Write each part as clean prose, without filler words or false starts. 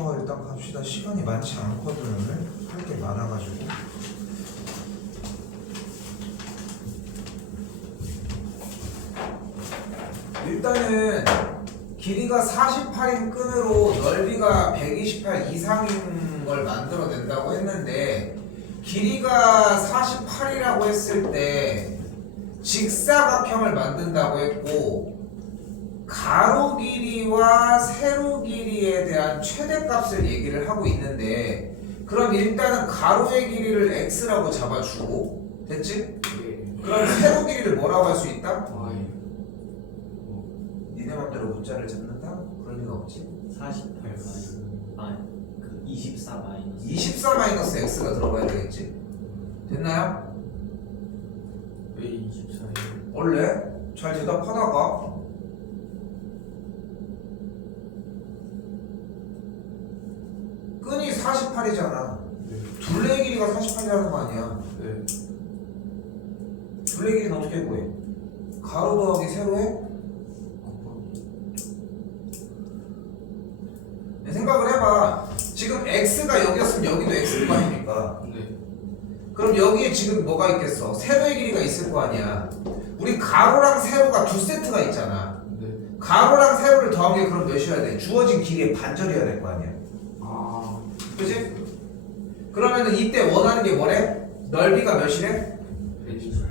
1부터 일단 갑시다. 시간이 많지 않거든. 오늘 할 게 많아가지고. 일단은 길이가 48인 끈으로 넓이가 128 이상인 걸 만들어낸다고 했는데, 길이가 48이라고 했을 때 직사각형을 만든다고 했고, 가로 길이와 세로 길이에 대한 최대값을 얘기를 하고 있는데, 그럼 일단은 가로의 길이를 x라고 잡아주고, 됐지? 그럼 세로 길이를 뭐라고 할 수 있다? 니네 맘대로 문자를 잡는다? 그럴 리가 없지. 48 그 24 마이너스 24 마이너스 x가 들어가야 되겠지. 됐나요? 왜 24예요? 원래 잘 대답하다가 끈이 48이잖아. 둘레 길이가 48이라는 거 아니야. 네. 둘레 길이는 어떻게 구해? 가로 더하기 세로 해? 생각을 해봐. 지금 x가 여기였으면 여기도 x가 아닙니까? 네. 그럼 여기에 지금 뭐가 있겠어? 세로의 길이가 있을 거 아니야. 우리 가로랑 세로가 두 세트가 있잖아. 네. 가로랑 세로를 더한 게 그럼 몇이어야 돼? 주어진 길이의 반절이어야 될 거 아니야. 아. 그치? 그러면은 이때 원하는 게 뭐래? 넓이가 몇이래? 128.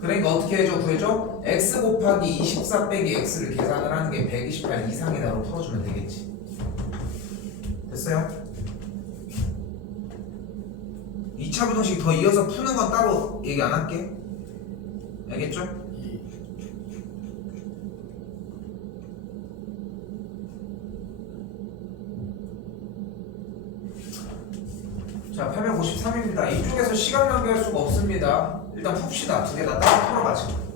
그러니까 어떻게 해줘? 구해줘? x 곱하기 24 빼기 x를 계산을 하는 게 128 이상이다로 풀어주면 되겠지. 됐어요? 2차 부등식 더 이어서 푸는 건 따로 얘기 안 할게. 알겠죠? 자, 853입니다. 이쪽에서 시간 낭비할 수가 없습니다. 일단 풉시다. 두 개 다 따로 풀어가지고.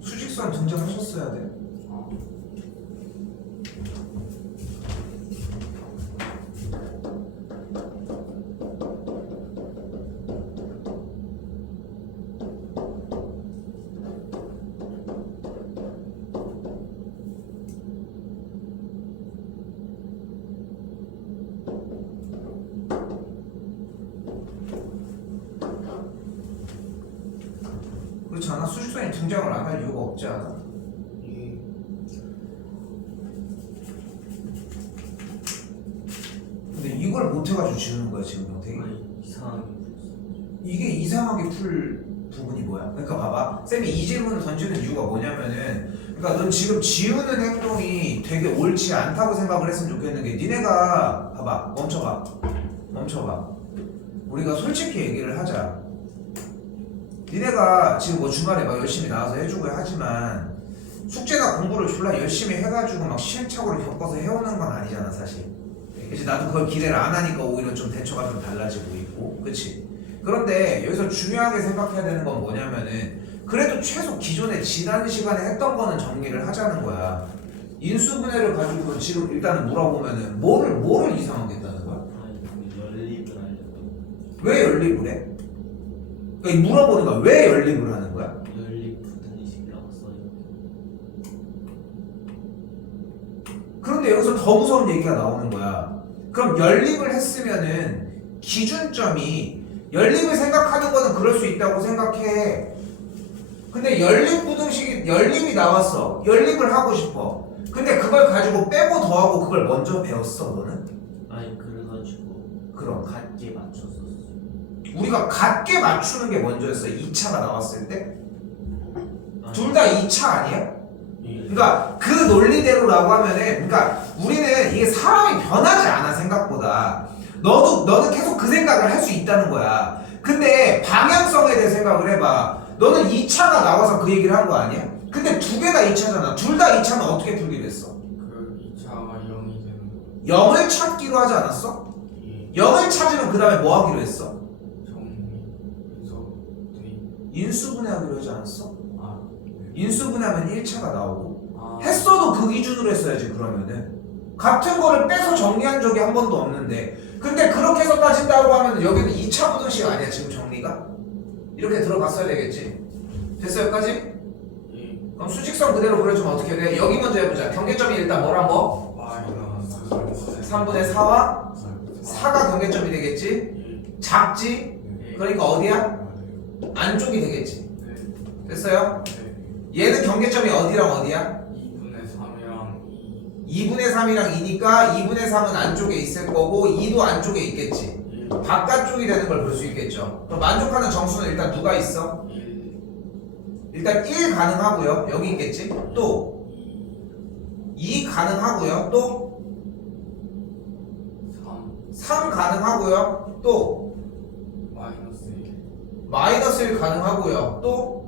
수직선 등장하셨어야 돼. 그렇지 않아? 수직선이 등장을 안 할 이유가 없지 않아? 근데 이걸 못해가지고 지우는 거야 지금 형태기. 이상하게 이게 이상하게 풀 부분이 뭐야? 그러니까 봐봐, 쌤이 이 질문을 던지는 이유가 뭐냐면은, 그러니까 넌 지금 지우는 행동이 되게 옳지 않다고 생각을 했으면 좋겠는 게, 니네가 봐봐, 멈춰봐. 우리가 솔직히 얘기를 하자. 니네가 지금 뭐 주말에 막 열심히 나와서 해주고 하지만 숙제나 공부를 졸라 열심히 해가지고 막 시행착오를 겪어서 해오는 건 아니잖아 사실. 그치? 나도 그걸 기대를 안 하니까 오히려 좀 대처가 좀 달라지고 있고, 그치? 그런데 여기서 중요하게 생각해야 되는 건 뭐냐면은, 그래도 최소 기존에 지난 시간에 했던 거는 정리를 하자는 거야. 인수분해를 가지고 지금 일단은 물어보면은 뭐를 이상하겠다는 거야? 연립을 하려고. 왜 연립을 해? 그러니까 물어보는 거야. 왜 연립을 하는 거야? 연립 부등식이라고 써요. 그런데 여기서 더 무서운 얘기가 나오는 거야. 그럼 연립을 했으면은 기준점이 연립을 생각하는 거는 그럴 수 있다고 생각해. 근데 연립이 나왔어. 연립을 하고 싶어. 근데 그걸 가지고 빼고 더하고 그걸 먼저 배웠어, 너는? 아니 그래가지고 그럼 같게 맞췄었어요. 우리가 같게 맞추는 게 먼저였어. 2차가 나왔을 때. 아니, 둘 다 2차 아니야? 예. 그러니까 그 논리대로라고 하면은, 그러니까 우리는 이게 사람이 변하지 않아 생각보다. 너는 계속 그 생각을 할 수 있다는 거야. 근데 방향성에 대해 생각을 해봐. 너는 2차가 나와서 그 얘기를 한 거 아니야? 근데 두 개 다 2차잖아. 둘 다 2차는 어떻게 풀게 됐어? 그 2차가 0이 되는 거. 0을 찾기로 하지 않았어? 예. 0을 찾으면 그 다음에 뭐 하기로 했어? 정리해서 돼. 인수분해하기로 하지 않았어? 아. 인수분해하면 1차가 나오고. 아. 했어도 그 기준으로 했어야지. 그러면은 같은 거를 빼서 정리한 적이 한 번도 없는데, 근데 그렇게 해서 따진다고 하면 여기는 2차 부등식 아니야 지금 정리가? 이렇게 들어갔어야 되겠지. 됐어 여기까지? 예. 그럼 수직선 그대로 그려주면 어떻게 돼? 여기 먼저 해보자. 경계점이 일단 뭐란 거? 마이너스 3분의 4와 4가 경계점이 되겠지? 예. 작지? 예. 그러니까 어디야? 안쪽이 되겠지. 네. 됐어요? 네. 얘는 경계점이 어디랑 어디야? 2분의 3이랑 2. 2분의 3이랑 2니까 2분의 3은 안쪽에 있을 거고 2도 안쪽에 있겠지. 예. 바깥쪽이 되는 걸 볼 수 있겠죠. 그럼 만족하는 정수는 일단 누가 있어? 1. 일단 1 가능하고요. 여기 있겠지. 또 2 가능하고요. 또 3 가능하고요. 또 마이너스 1. 마이너스 1 가능하고요. 또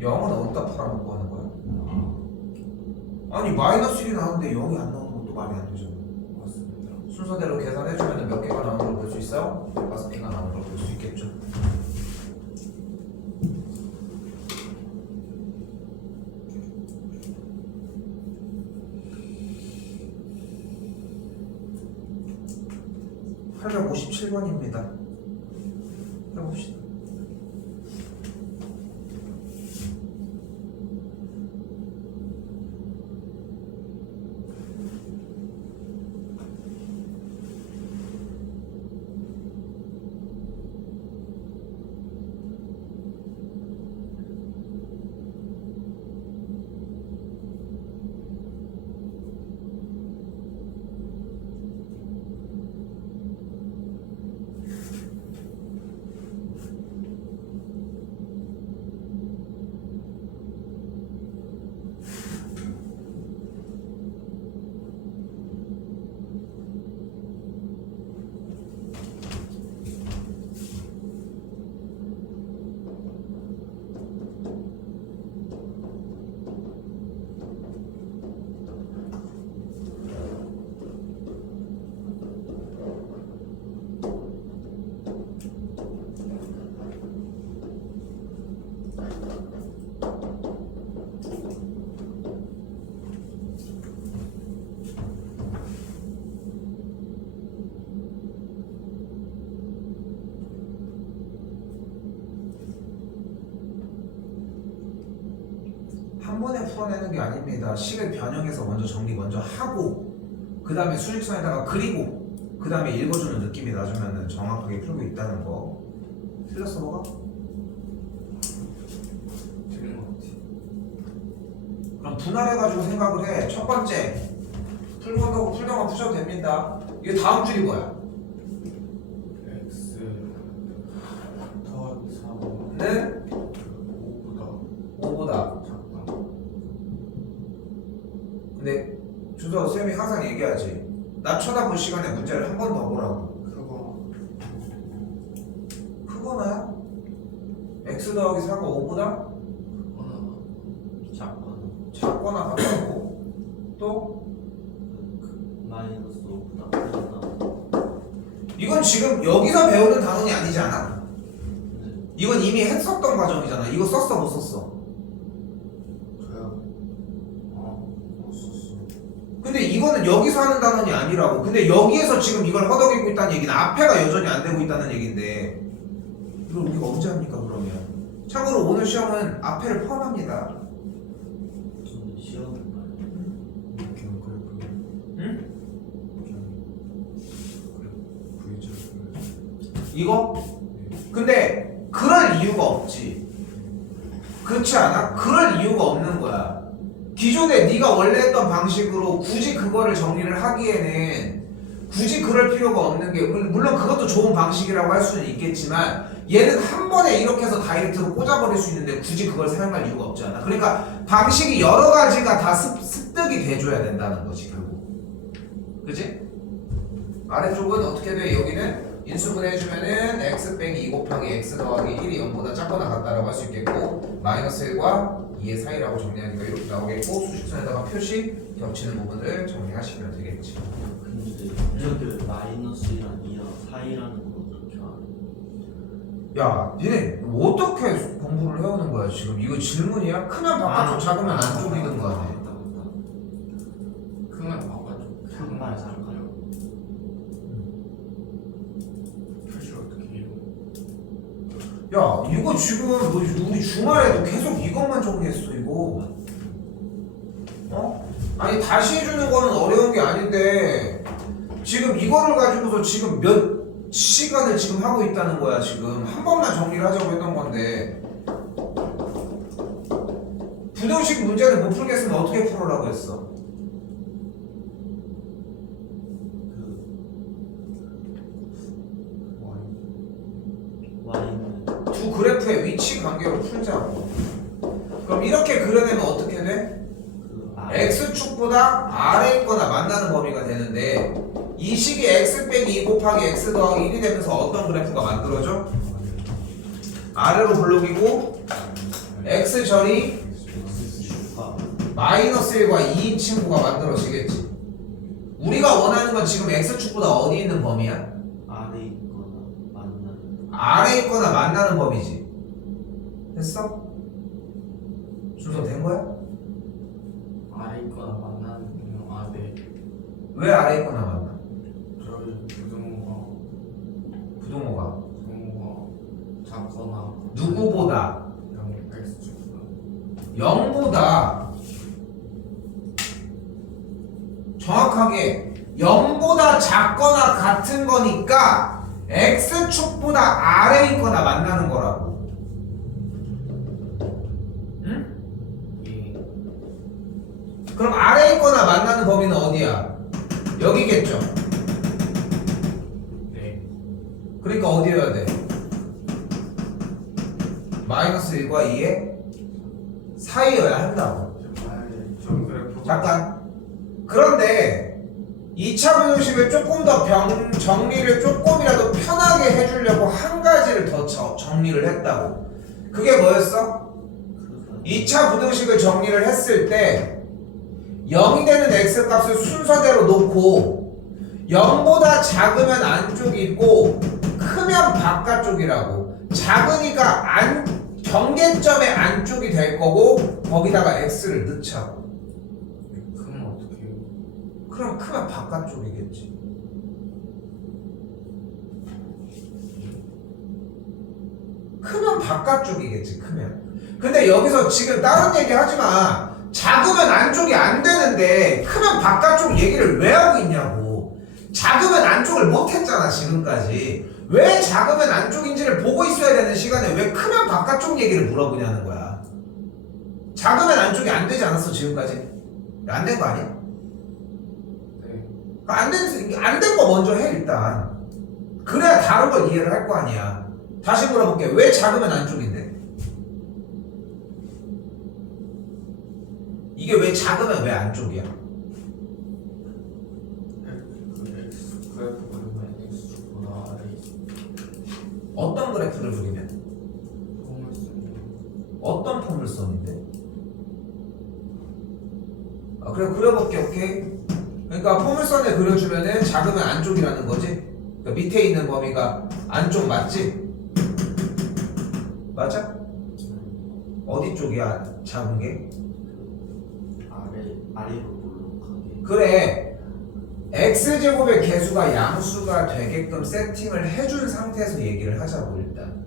0은 어디다 팔아먹고 하는 거야? 아니 마이너스 1이 나오는데 0이 안 나오는 것도 말이 안 되잖아. 맞습니다. 순서대로 계산해주면 몇 개가 나오는 걸 볼 수 있어요? 5개가 나오는 걸 볼 수 있겠죠. (857번입니다) 해봅시다. 한 번에 풀어내는 게 아닙니다. 식을 변형해서 먼저 정리 먼저 하고 그 다음에 수직선에다가 그리고 그 다음에 읽어주는 느낌이 나주면 정확하게 풀고 있다는 거. 틀렸어 뭐가? 틀린 것 같아. 그럼 분할해가지고 생각을 해. 첫 번째 풀던 거 푸셔도 됩니다. 이게 다음 줄이 뭐야? x 더하기 4는 는 5보다. 작다. 근데 준서 쌤이 항상 얘기하지. 나 쳐다볼 시간에 문제를 한 번 더 보라고. 크거나 x 더하기 4가 5보다 작거나 같고 또 마이너스 5보다 크다. 이건 지금 여기서 배우는 단원이 아니지 않아? 네. 이건 이미 했었던 과정이잖아. 이거 썼어 못 썼어? 저요. 못 썼어. 근데 이거는 여기서 하는 단원이 아니라고. 근데 여기에서 지금 이걸 허덕이고 있다는 얘기는 앞에가 여전히 안 되고 있다는 얘긴데 이걸 우리가 언제 합니까 그러면? 참고로 오늘 시험은 앞에를 포함합니다. 저는 시험을 봐요. 그냥 그래프 응? 그냥 그래프 V자 이거? 근데 그럴 이유가 없지. 그렇지 않아? 그럴 이유가 없는 거야. 기존에 네가 원래 했던 방식으로 굳이 그거를 정리를 하기에는 굳이 그럴 필요가 없는 게, 물론 그것도 좋은 방식이라고 할 수는 있겠지만 얘는 한 번에 이렇게 해서 다이렉트로 꽂아버릴 수 있는데 굳이 그걸 사용할 이유가 없잖아. 그러니까 방식이 여러 가지가 다 습득이 돼줘야 된다는 거지 결국. 그치? 아래쪽은 어떻게 돼? 여기는 인수분해 해주면은 x 빼기 2 곱하기 x 더하기 1이 0보다 작거나 같다라고 할 수 있겠고, 마이너스 1과 2의 사이라고 정리하니까 이렇게 나오겠고, 수직선에다가 표시 겹치는 부분을 정리하시면 되겠지. 근데 저기 마이너스랑 2랑 사이라는 건 어떻게 알아요? 야, 니네 어떻게 공부를 해오는 거야 지금? 이거 질문이야? 크면 바깥쪽, 작으면 안쪽이든 거 아니야? 맞다 크면 바꿔줘 정말 잘까요? 표시 어떻게 해요? 야, 이거 지금 너 우리 주말에도 계속 이것만 정리했어 이거. 어? 아니 다시 해주는 거는 어려운 게 아닌데 지금 이거를 가지고서 지금 몇 시간을 지금 하고 있다는 거야. 지금 한 번만 정리를 하자고 했던 건데 부등식 문제를 못 풀겠으면 어떻게 풀으라고 했어? y는 두 그래프의 위치 관계로 풀자고. 그럼 이렇게 그려내면 어떻게 돼? x축보다 아래 있거나 만나는 범위가 되는데 이 식이 x 빼기 2 곱하기 x 더하기 1이 되면서 어떤 그래프가 만들어져? 아래로 블록이고 x절이 x축과 마이너스 1과 2인 친구가 만들어지겠지. 우리가 원하는 건 지금 x축보다 어디 있는 범위야? 아래 있거나 만나는 아래 있거나 만나는 범위지. 됐어? 순서 된 거야? 아래 있거나 만나는 거 아래 왜 아래 있거나 만나? 저희 부동호가 부동호가 작거나 누구보다 0 X축보다 0보다 정확하게 0보다 작거나 같은 거니까 x축보다 아래 있거나 만나는 거라고. 응? 예 그럼 아래 있거나 만나는 범위는 어디야? 여기겠죠. 네 그러니까 어디여야 돼? 마이너스 1과 2의 사이여야 한다고. 전 그래프 잠깐. 그런데 2차 분식을 조금 더 정리를 조금이라도 편하게 해주려고 한 가지를 더 정리를 했다고. 그게 뭐였어? 2차 부등식을 정리를 했을 때 0이 되는 x값을 순서대로 놓고 0보다 작으면 안쪽이고 크면 바깥쪽이라고. 작으니까 경계점의 안쪽이 될 거고 거기다가 x를 넣자고. 크면 어떻게 해요? 그럼 크면 바깥쪽이겠지. 크면 바깥쪽이겠지. 크면. 근데 여기서 지금 다른 얘기 하지 마. 작으면 안쪽이 안 되는데 크면 바깥쪽 얘기를 왜 하고 있냐고. 작으면 안쪽을 못 했잖아 지금까지. 왜 작으면 안쪽인지를 보고 있어야 되는 시간에 왜 크면 바깥쪽 얘기를 물어보냐는 거야. 작으면 안쪽이 안 되지 않았어 지금까지? 안 된 거 아니야? 네 안 된 거 먼저 해 일단. 그래야 다른 걸 이해를 할 거 아니야. 다시 물어볼게. 왜 작으면 안쪽인데? 이게 왜 작으면 왜 안쪽이야? 그 X 그래프 그리면 X축보다 아래 있어 어떤 그래프를 그리면? 폼을 쓰면 어떤 포물선인데? 아, 그래 그려볼게. 오케이. 그러니까 포물선을 그려주면은 작으면 안쪽이라는 거지. 그러니까 밑에 있는 범위가 안쪽 맞지? 맞아? 어디 쪽이야 작은 게? 아래로 볼록하게 그래. x제곱의 개수가 양수가 되게끔 세팅을 해준 상태에서 얘기를 하자고 일단.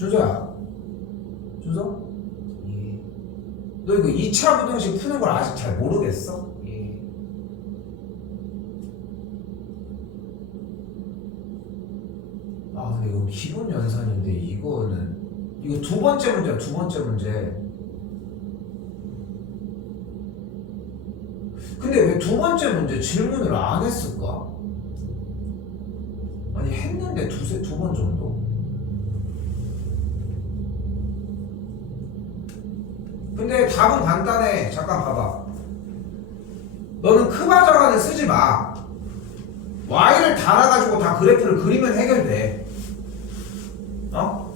준서야. 준서? 예. 너 이거 2차 부등식 푸는 걸 아직 잘 모르겠어? 예. 아 근데 이거 기본 연산인데 이거 두 번째 문제야. 두 번째 문제. 근데 왜 두 번째 문제 질문을 안 했을까? 아니 했는데 두 번 정도? 근데 답은 간단해. 잠깐 봐봐. 너는 크바저간을 쓰지 마. y를 달아가지고 다 그래프를 그리면 해결돼. 어?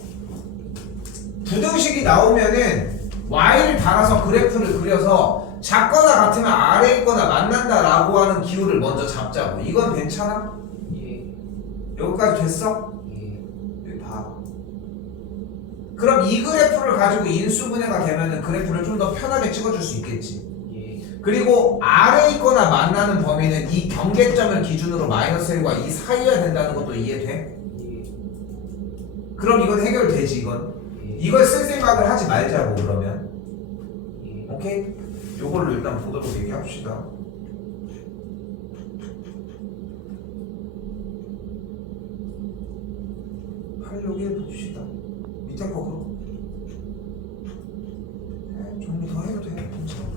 부등식이 나오면은 y를 달아서 그래프를 그려서 작거나 같으면 아래 있거나 만난다라고 하는 기호를 먼저 잡자고. 이건 괜찮아? 예. 여기까지 됐어? 예. 여기 봐. 그럼 이 그래프를 가지고 인수분해가 되면은 그래프를 좀 더 편하게 찍어줄 수 있겠지. 예. 그리고 아래 있거나 만나는 범위는 이 경계점을 기준으로 마이너스 1과 2 사이여야 된다는 것도 이해돼? 예. 그럼 이건 해결되지. 이건 예. 이걸 쓸 생각을 하지 말자고. 그러면 예. 오케이? 요걸로 일단 보도록 얘기합시다. (861) 봅시다. 밑에 거 그럼 정리 더 해도 돼. 괜찮아.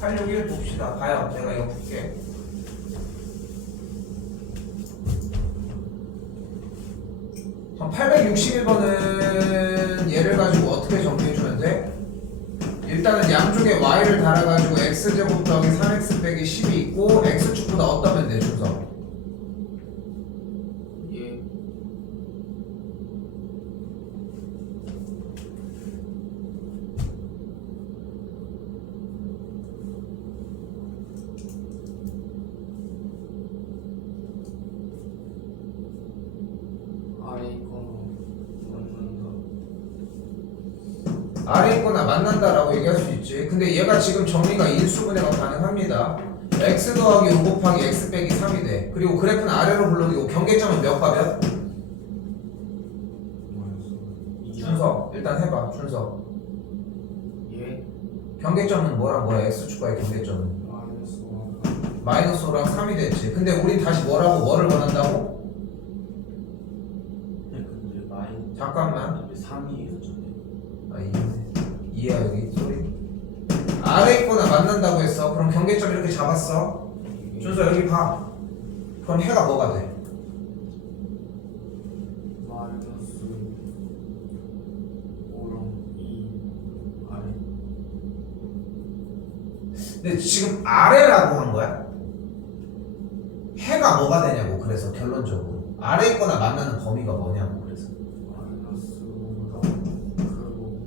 861 봅시다. 봐요. 내가 이거 볼게. 그럼 861번은 얘를 가지고 어떻게 정리해주면 돼? 일단은 양쪽에 y를 달아가지고 x제곱 더하기 3x 빼기 10이 있고 x축보다 어떠면 돼, 준서? 예. 아래 있거나 만난다. 아래 있거나 만난다라고 얘기할 수 있지. 근데 얘가 지금 정리가 인수분해가 가능합니다. x 더하기 5 곱하기 x 빼기 3이 돼. 그리고 그래프는 아래로 불러오고 경계점은 몇과 몇? 준서 일단 해봐. 준서 예. 경계점은 뭐랑 뭐야? x축과의 경계점은 마이너스 1. 마이너스 5랑 3이 됐지. 근데 우린 다시 뭐라고? 뭐를 원한다고? 네, 근데 마이너스 잠깐만. 3이에요, 저게. 아 이해야 여기 소리. 아래 있거나 만난다고 했어. 그럼 경계점 이렇게 잡았어. 예. 준서 여기 봐. 그럼 해가 뭐가 돼? 마이너스 5랑 2 아래. 근데 지금 아래라고 한 거야? 해가 뭐가 되냐고. 그래서 결론적으로 아래 있거나 만나는 범위가 뭐냐고. 그래서 마이너스 5보다 크고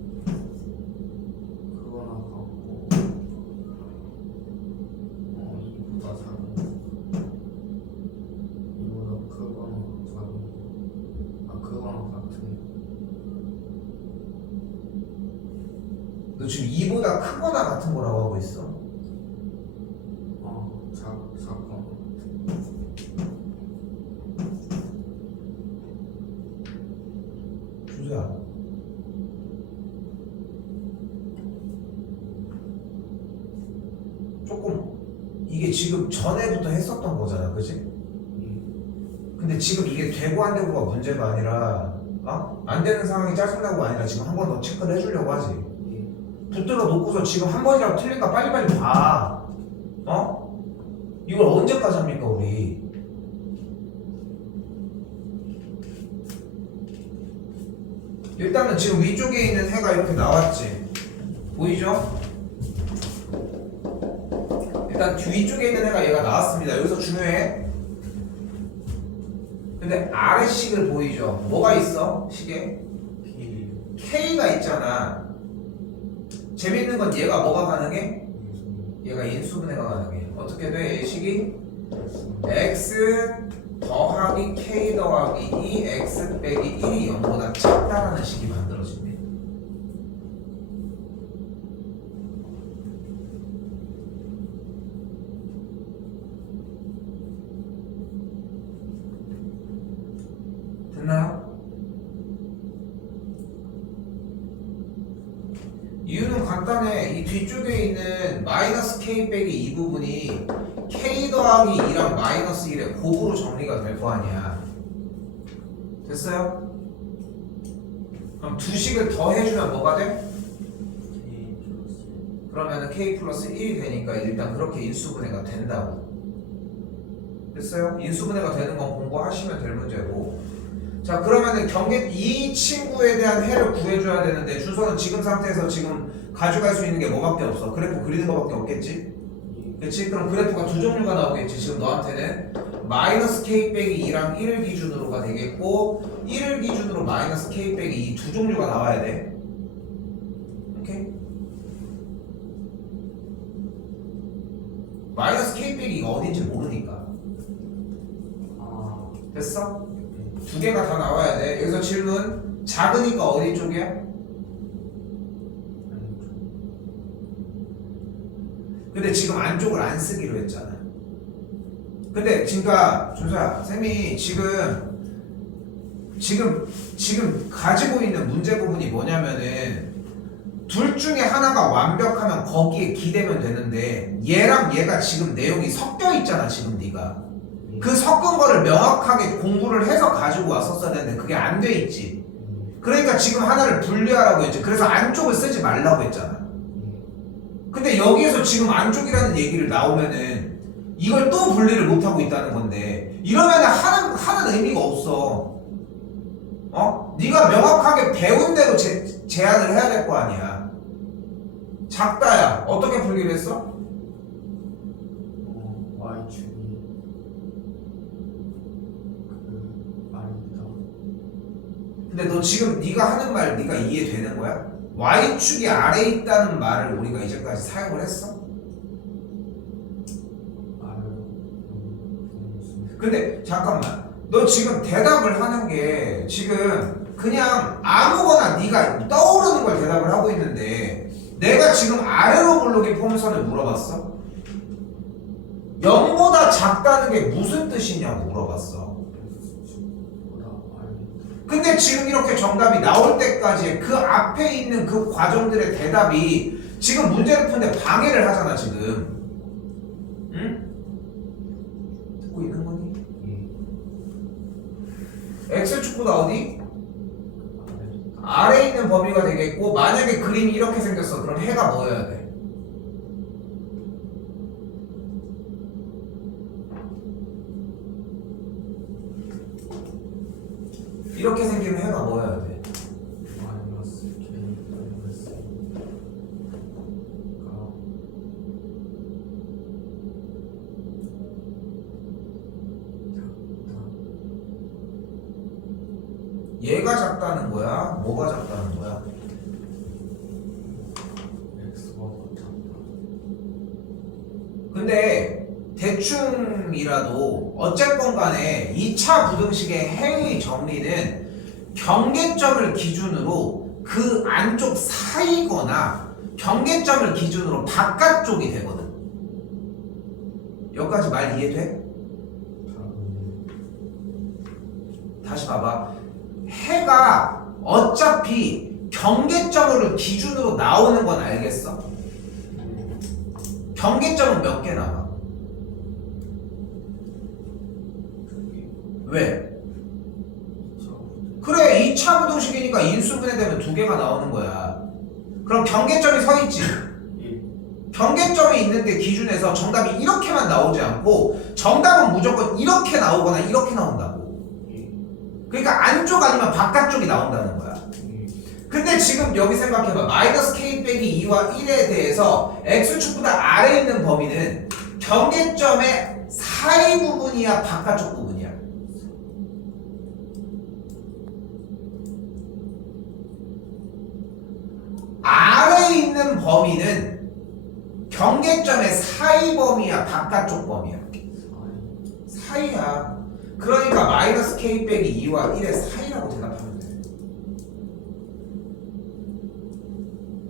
그거나 같고 2보다 작은 2보다 크거나 작은 그거나 같은 너 지금 2보다 크거나 같은 거라고 하고 있어. 작거나 준서야 조금 이게 지금 전에부터 했었던 거잖아, 그치? 근데 지금 이게 되고 안 되고가 문제가 아니라 안 되는 상황이 짜증나고가 아니라 지금 한 번 더 체크를 해주려고 하지. 붙들어 놓고서 지금 한 번이라도 틀릴까 빨리빨리 봐. 이걸 언제까지 합니까 우리? 일단은 지금 위쪽에 있는 해가 이렇게 나왔지. 보이죠? 일단 위쪽에 있는 해가 얘가 나왔습니다. 여기서 중요해. 근데 아래 식을 보이죠? 뭐가 있어? 식에? K가 있잖아. 재밌는 건 얘가 뭐가 가능해? 얘가 인수분해가 가능해. 어떻게 돼? 이 식이? x 더하기 k 더하기 2 x 빼기 1이 0보다 작다라는 식이 만들어진대. 됐나요? 이유는 간단해. 이 뒤쪽에 있는 마이너스 k 빼기 이 부분이 k 더하기 2랑 마이너스 1의 곱으로 정리가 될 거 아니야. 됐어요? 그럼 두 식을 더 해주면 뭐가 돼? K 플러스 그러면은 k 플러스 1이 되니까 일단 그렇게 인수분해가 된다고. 됐어요? 인수분해가 되는 건 공부하시면 될 문제고. 자, 그러면은 이 친구에 대한 해를 구해줘야 되는데 준서는 지금 상태에서 지금 가져갈 수 있는 게 뭐밖에 없어? 그래프 그리는 거밖에 없겠지? 그치? 그럼 그래프가 두 종류가 나오겠지. 지금 너한테는 마이너스 k 빼기 2랑 1을 기준으로가 되겠고 1을 기준으로 마이너스 k 빼기 2 두 종류가 나와야 돼. 오케이? 마이너스 k 빼기 2가 어딘지 모르니까. 아 됐어? 두 개가 다 나와야 돼. 여기서 질문. 작으니까 어디 쪽이야? 아니죠. 근데 지금 안쪽을 안 쓰기로 했잖아. 근데 그러니까 준서야, 쌤이 지금 가지고 있는 문제 부분이 뭐냐면은 둘 중에 하나가 완벽하면 거기에 기대면 되는데 얘랑 얘가 지금 내용이 섞여 있잖아. 지금 네가 그 섞은 거를 명확하게 공부를 해서 가지고 왔었어야 되는데 그게 안 돼 있지. 그러니까 지금 하나를 분리하라고 했지. 그래서 안쪽을 쓰지 말라고 했잖아. 근데 여기에서 지금 안쪽이라는 얘기를 나오면은 이걸 또 분리를 못하고 있다는 건데 이러면은 하는 의미가 없어. 어? 네가 명확하게 배운 대로 제안을 해야 될 거 아니야. 작다야. 어떻게 풀기로 했어? Y축이 그 말입니다. 근데 너 지금 네가 하는 말 네가 이해되는 거야? Y축이 아래에 있다는 말을 우리가 이제까지 사용을 했어? 말을 근데 잠깐만, 너 지금 대답을 하는 게 지금 그냥 아무거나 네가 떠오르는 걸 대답을 하고 있는데 내가 지금 아래로 블록의 포물선을 물어봤어? 0보다 작다는 게 무슨 뜻이냐고 물어봤어. 보다 말입니다. 근데 지금 이렇게 정답이 나올 때까지 그 앞에 있는 그 과정들의 대답이 지금 문제를 푸는데 방해를 하잖아 지금. 응? 듣고 있는 거니? X축보다 어디? 아래에 있는 범위가 되겠고 만약에 그림이 이렇게 생겼어. 그럼 해가 뭐여야 돼? 이렇게 생기면 해가 뭐여야 돼? 마이너스 K 마이너스 가 얘가 작다는 거야? 뭐가 작다는 거야? X가 작다. 근데 대충이라도 어쨌건 간에 2차 부등식의 행위 정리는 경계점을 기준으로 그 안쪽 사이거나 경계점을 기준으로 바깥쪽이 되거든. 여기까지 말 이해돼? 다시 봐봐. 해가 어차피 경계점을 기준으로 나오는 건 알겠어? 경계점은 몇 개 나와? 왜? 그래, 2차 부등식이니까 인수분해 되면 두 개가 나오는 거야. 그럼 경계점이 서 있지? 경계점이 있는데 기준에서 정답이 이렇게만 나오지 않고 정답은 무조건 이렇게 나오거나 이렇게 나온다고. 그러니까 안쪽 아니면 바깥쪽이 나온다는 거야. 근데 지금 여기 생각해봐. 마이너스 k 빼기 2와 1에 대해서 x축보다 아래에 있는 범위는 경계점의 사이 부분이야 바깥쪽 부분이야? 아래에 있는 범위는 경계점의 사이 범위야 바깥쪽 범위야? 사이야. 그러니까 마이너스 k 빼기 2와 1의 사이라고 대답하면 돼.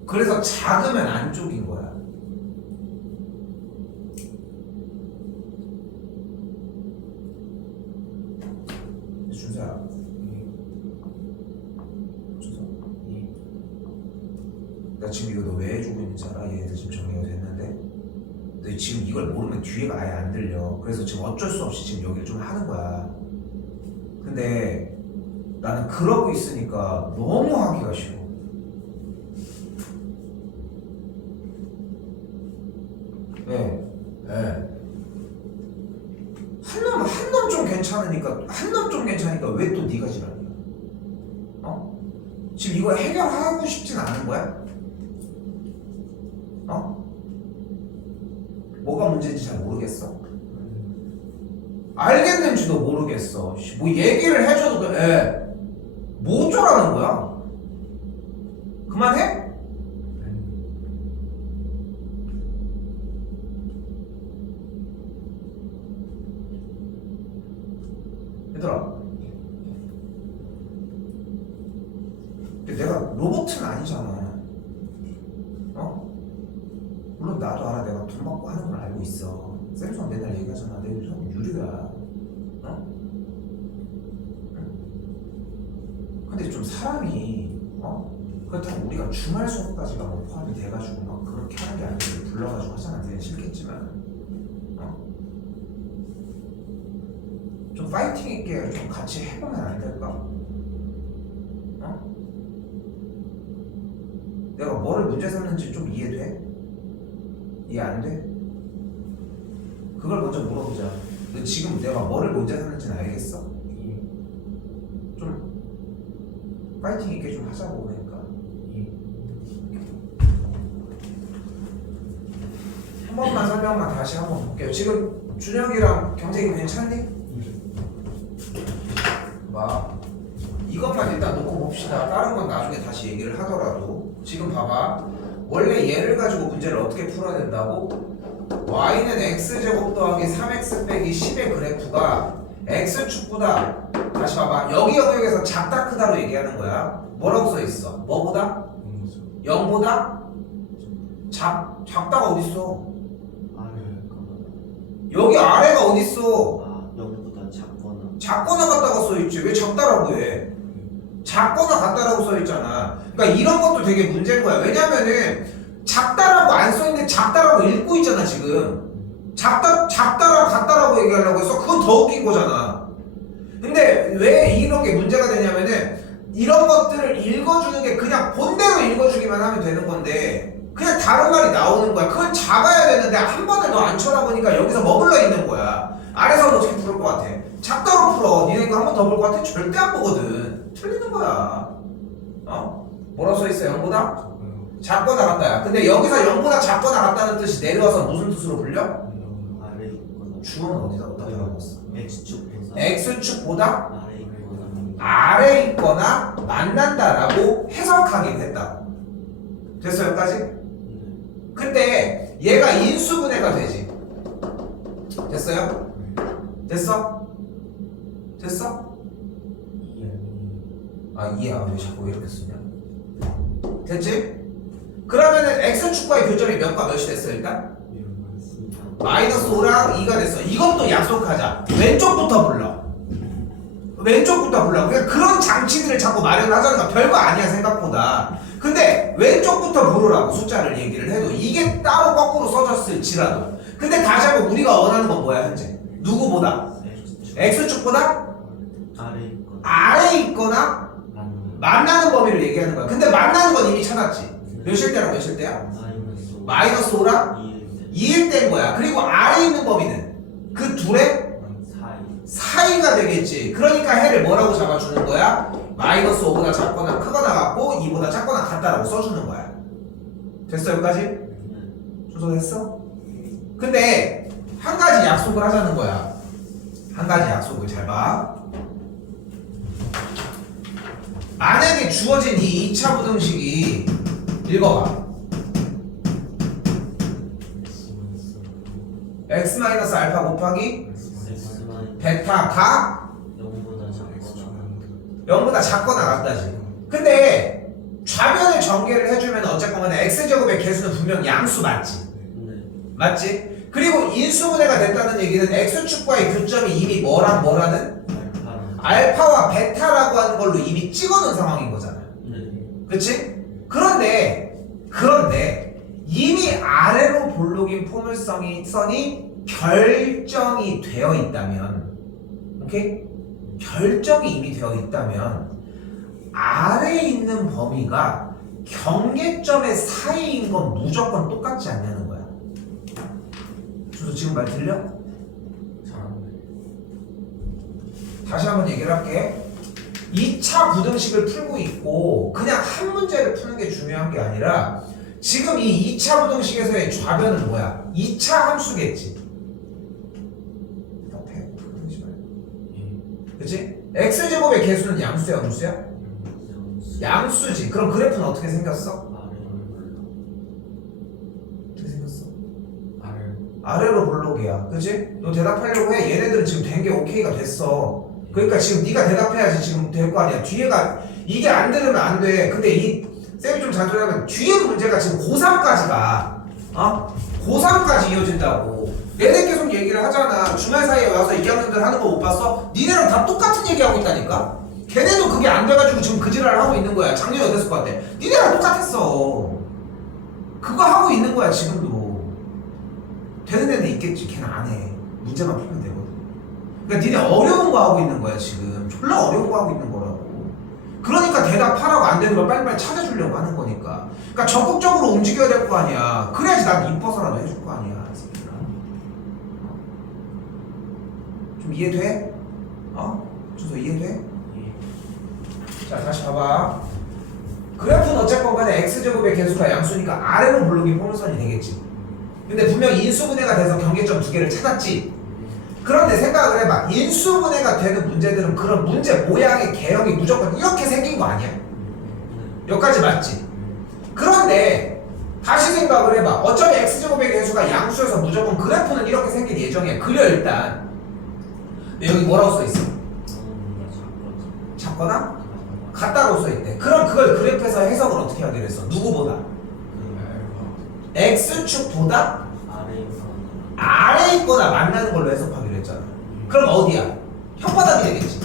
그래서 작으면 안쪽인 거야. 준서야. 준서. 나 지금 이거 너 왜 해주고 있는지 알아? 얘네들 지금 정리가 됐는데 너 지금 이걸 모르면 뒤에가 아예 안 들려. 그래서 지금 어쩔 수 없이 지금 여기를 좀 하는 거야. 근데 나는 그러고 있으니까 너무 하기가 싫어. 네. 한 놈 좀 괜찮으니까 왜 또 네가 지랄이야? 어? 지금 이거 해결하고 싶진 않은 거야? 어? 뭐가 문제인지 잘 모르겠어? 알겠는지도 모르겠어. 뭐 얘기를 해줘도 뭐 어쩌라는 거야? 그만해? 얘들아, 근데 내가 로봇은 아니잖아. 어? 물론 나도 알아. 내가 돈 받고 하는 걸 알고 있어. 쌤수가 맨날 얘기하잖아. 내 요즘 유료야. 어? 응? 근데 좀 사람이 그렇다고 우리가 주말 수업까지가 뭐 포함이 돼가지고 막 그렇게 하는 게 아니고 불러가지고 하잖아. 되게 싫겠지만 좀 파이팅 있게 좀 같이 해보면 안 될까? 내가 뭐를 문제 삼는지 좀 이해돼? 이해 안 돼? 그걸 먼저 물어보자. 너 지금 내가 뭐를 문제 삼는지는 알겠어? 좀 파이팅 있게 좀 하자고 그러니까. 한 번만 설명만 다시 한번 볼게요. 지금 준혁이랑 경쟁이 괜찮니? 봐. 이것만 일단 놓고 봅시다. 다른 건 나중에 다시 얘기를 하더라도 지금 봐봐. 원래 얘를 가지고 문제를 어떻게 풀어야 된다고? y는 x제곱 더하기 3x 빼기 10의 그래프가 x축보다 다시 봐봐. 여기 영역에서 작다 크다로 얘기하는 거야. 뭐라고 써있어? 뭐보다? 0보다? 작다가 어딨어? 여기 아래가 어딨어? 0보다 작거나. 작거나 같다가 써있지. 왜 작다라고 해? 작거나 같다라고 써있잖아. 그러니까 이런 것도 되게 문제인 거야. 왜냐면은 작다라고 안 써있는데 작다라고 읽고 있잖아 지금. 작다랑 같다라고 얘기하려고 해서 그건 더 웃긴 거잖아. 근데 왜 이런 게 문제가 되냐면은 이런 것들을 읽어주는 게 그냥 본대로 읽어주기만 하면 되는 건데 그냥 다른 말이 나오는 거야. 그걸 잡아야 되는데 한 번을 더 안 쳐다보니까 여기서 머물러 있는 거야. 아래서는 어떻게 부를 것 같아? 작다로 풀어. 니네 이거 한 번 더 볼 것 같아? 절대 안 보거든. 틀리는 거야. 뭐라고 써있어? 0보다? 작거나 같다야. 근데 여기서 0보다 작거나 같다는 뜻이 내려와서 무슨 뜻으로 불려? 아래 있거나. 주어는 어디다 들어갔어? x축보다. x축보다 아래 있거나. 아래 있거나 만난다라고 해석하긴 했다. 됐어 여기까지? 근데 얘가 인수분해가 되지. 됐어요? 됐어? 됐어? 이해야. 왜 자꾸 이렇게 쓰냐? 됐지? 그러면은 x축과의 교점이 몇과 몇이 됐어 일단? 마이너스 5랑 2가 됐어. 이것도 약속하자. 왼쪽부터 불러. 그냥 그런 장치들을 자꾸 마련하자는 거 별거 아니야 생각보다. 근데 왼쪽부터 부르라고 숫자를 얘기를 해도 이게 따로 거꾸로 써졌을지라도. 근데 다시 한번 우리가 원하는 건 뭐야 현재? 누구보다? x축보다? 아래 있거나 만나는 범위를 얘기하는 거야. 근데 만나는 건 이미 찾았지. 몇일 때랑 몇일 때야? 마이너스 5랑 2일 때인 거야. 그리고 아래 있는 범위는 그 둘의 사이가 되겠지. 그러니까 해를 뭐라고 잡아주는 거야? 마이너스 5보다 작거나 크거나 같고 2보다 작거나 같다라고 써주는 거야. 됐어 여기까지? 순서 됐어? 근데 한 가지 약속을 하자는 거야. 한 가지 약속을 잘 봐. 만약에 주어진 이 2차 부등식이 읽어봐. x-알파 곱하기 베타가 0보다 작거나 같다지. 근데 좌변을 전개를 해주면 어쨌건 간에 x제곱의 개수는 분명 양수 맞지? 맞지? 그리고 인수분해가 됐다는 얘기는 x축과의 교점이 이미 뭐라는? 알파와 베타라고 하는 걸로 이미 찍어놓은 상황인 거잖아. 그치? 그런데 그런데 이미 아래로 볼록인 포물선이 결정이 되어 있다면, 오케이? 결정이 이미 되어 있다면 아래에 있는 범위가 경계점의 사이인 건 무조건 똑같지 않냐는 거야. 그래서 지금 말 들려? 잘안돼. 다시 한번 얘기를 할게. 2차 부등식을 풀고 있고 그냥 한 문제를 푸는 게 중요한 게 아니라 지금 이 2차 부등식에서의 좌변은 뭐야? 2차 함수겠지. 앞에 부등식 말고. 그치? x제곱의 개수는 양수야 음수야? 양수지. 그럼 그래프는 어떻게 생겼어? 어떻게 생겼어? 아래로 볼록이야. 그치? 너 대답하려고 해. 얘네들은 지금 된 게 오케이가 됐어. 그러니까 지금 네가 대답해야지 지금 될 거 아니야. 뒤에가 이게 안 되면 안 돼. 근데 이 쌤이 좀 잔소리하면 뒤에 문제가 지금 고3까지가 고3까지 이어진다고. 얘네 계속 얘기를 하잖아. 주말 사이에 와서 2학년들 하는 거 못 봤어? 니네랑 다 똑같은 얘기하고 있다니까? 걔네도 그게 안 돼가지고 지금 그 지랄을 하고 있는 거야. 작년에 어땠을 것 같아? 니네랑 똑같았어. 그거 하고 있는 거야 지금도. 되는 애는 있겠지. 걔는 안 해. 문제만 풀면 되거든. 그러니까 니네 어려운 거 하고 있는 거야 지금. 졸라 어려운 거 하고 있는 거라고. 그러니까 대답하라고 안 되는 걸 빨리빨리 찾아주려고 하는 거니까. 그러니까 적극적으로 움직여야 될 거 아니야. 그래야지 난 이뻐서라도 해줄 거 아니야. 좀 이해돼? 준서 이해돼? 자 다시 봐봐. 그래프는 어쨌건 간에 x제곱의 개수가 양수니까 아래로 볼록인 포물선이 되겠지. 근데 분명 인수분해가 돼서 경계점 두 개를 찾았지. 그런데 생각을 해봐. 인수분해가 되는 문제들은 그런 문제 모양의 개형이 무조건 이렇게 생긴 거 아니야? 여기까지 맞지? 그런데 다시 생각을 해봐. 어차피 x제곱의 개수가 양수여서 무조건 그래프는 이렇게 생길 예정이야. 그려 일단. 근데 여기 뭐라고 써있어? 작거나? 같다고 써있대. 그럼 그걸 그래프에서 해석을 어떻게 하기로 했어? 누구보다? x축보다? 아래에 있거나 만나는 걸로 해석하기로 했잖아. 그럼 어디야? 혓바닥이 되겠지.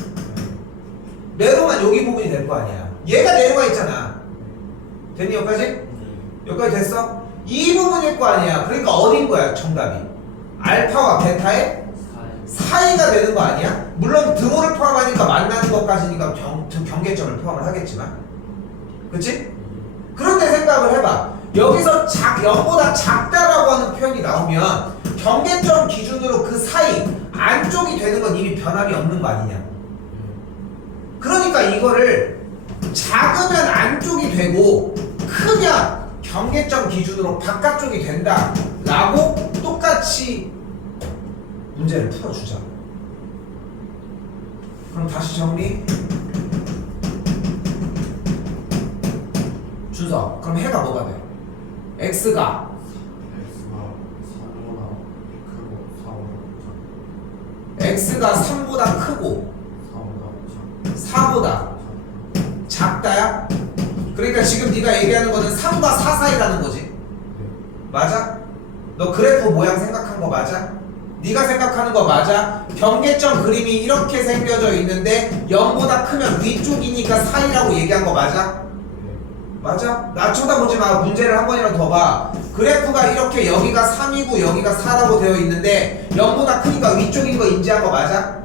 내려오면 여기 부분이 될 거 아니야. 얘가 내려와 있잖아. 됐니 여기까지? 여기까지 됐어? 이 부분일 거 아니야. 그러니까 어딘 거야 정답이? 알파와 베타의 사이가 되는 거 아니야? 물론 등호를 포함하니까 만나는 것까지니까 경계점을 포함을 하겠지만, 그치? 그런데 생각을 해봐. 여기서 0보다 작다라고 하는 표현이 나오면 경계점 기준으로 그 사이 안쪽이 되는 건 이미 변함이 없는 거 아니냐. 그러니까 이거를 작으면 안쪽이 되고 크면 경계점 기준으로 바깥쪽이 된다 라고 똑같이 문제를 풀어주자. 그럼 다시 정리. 준서, 그럼 해가 뭐가 돼? x가 3보다 크고 4보다 작다야? 그러니까 지금 네가 얘기하는 거는 3과 4 사이라는 거지. 맞아? 너 그래프 모양 생각한 거 맞아? 네가 생각하는 거 맞아? 경계점 그림이 이렇게 생겨져 있는데 0보다 크면 위쪽이니까 사이라고 얘기한 거 맞아? 맞아? 나 쳐다보지 마. 문제를 한 번이라도 더 봐. 그래프가 이렇게 여기가 3이고 여기가 4라고 되어 있는데 0보다 크니까 위쪽인 거 인지한 거 맞아?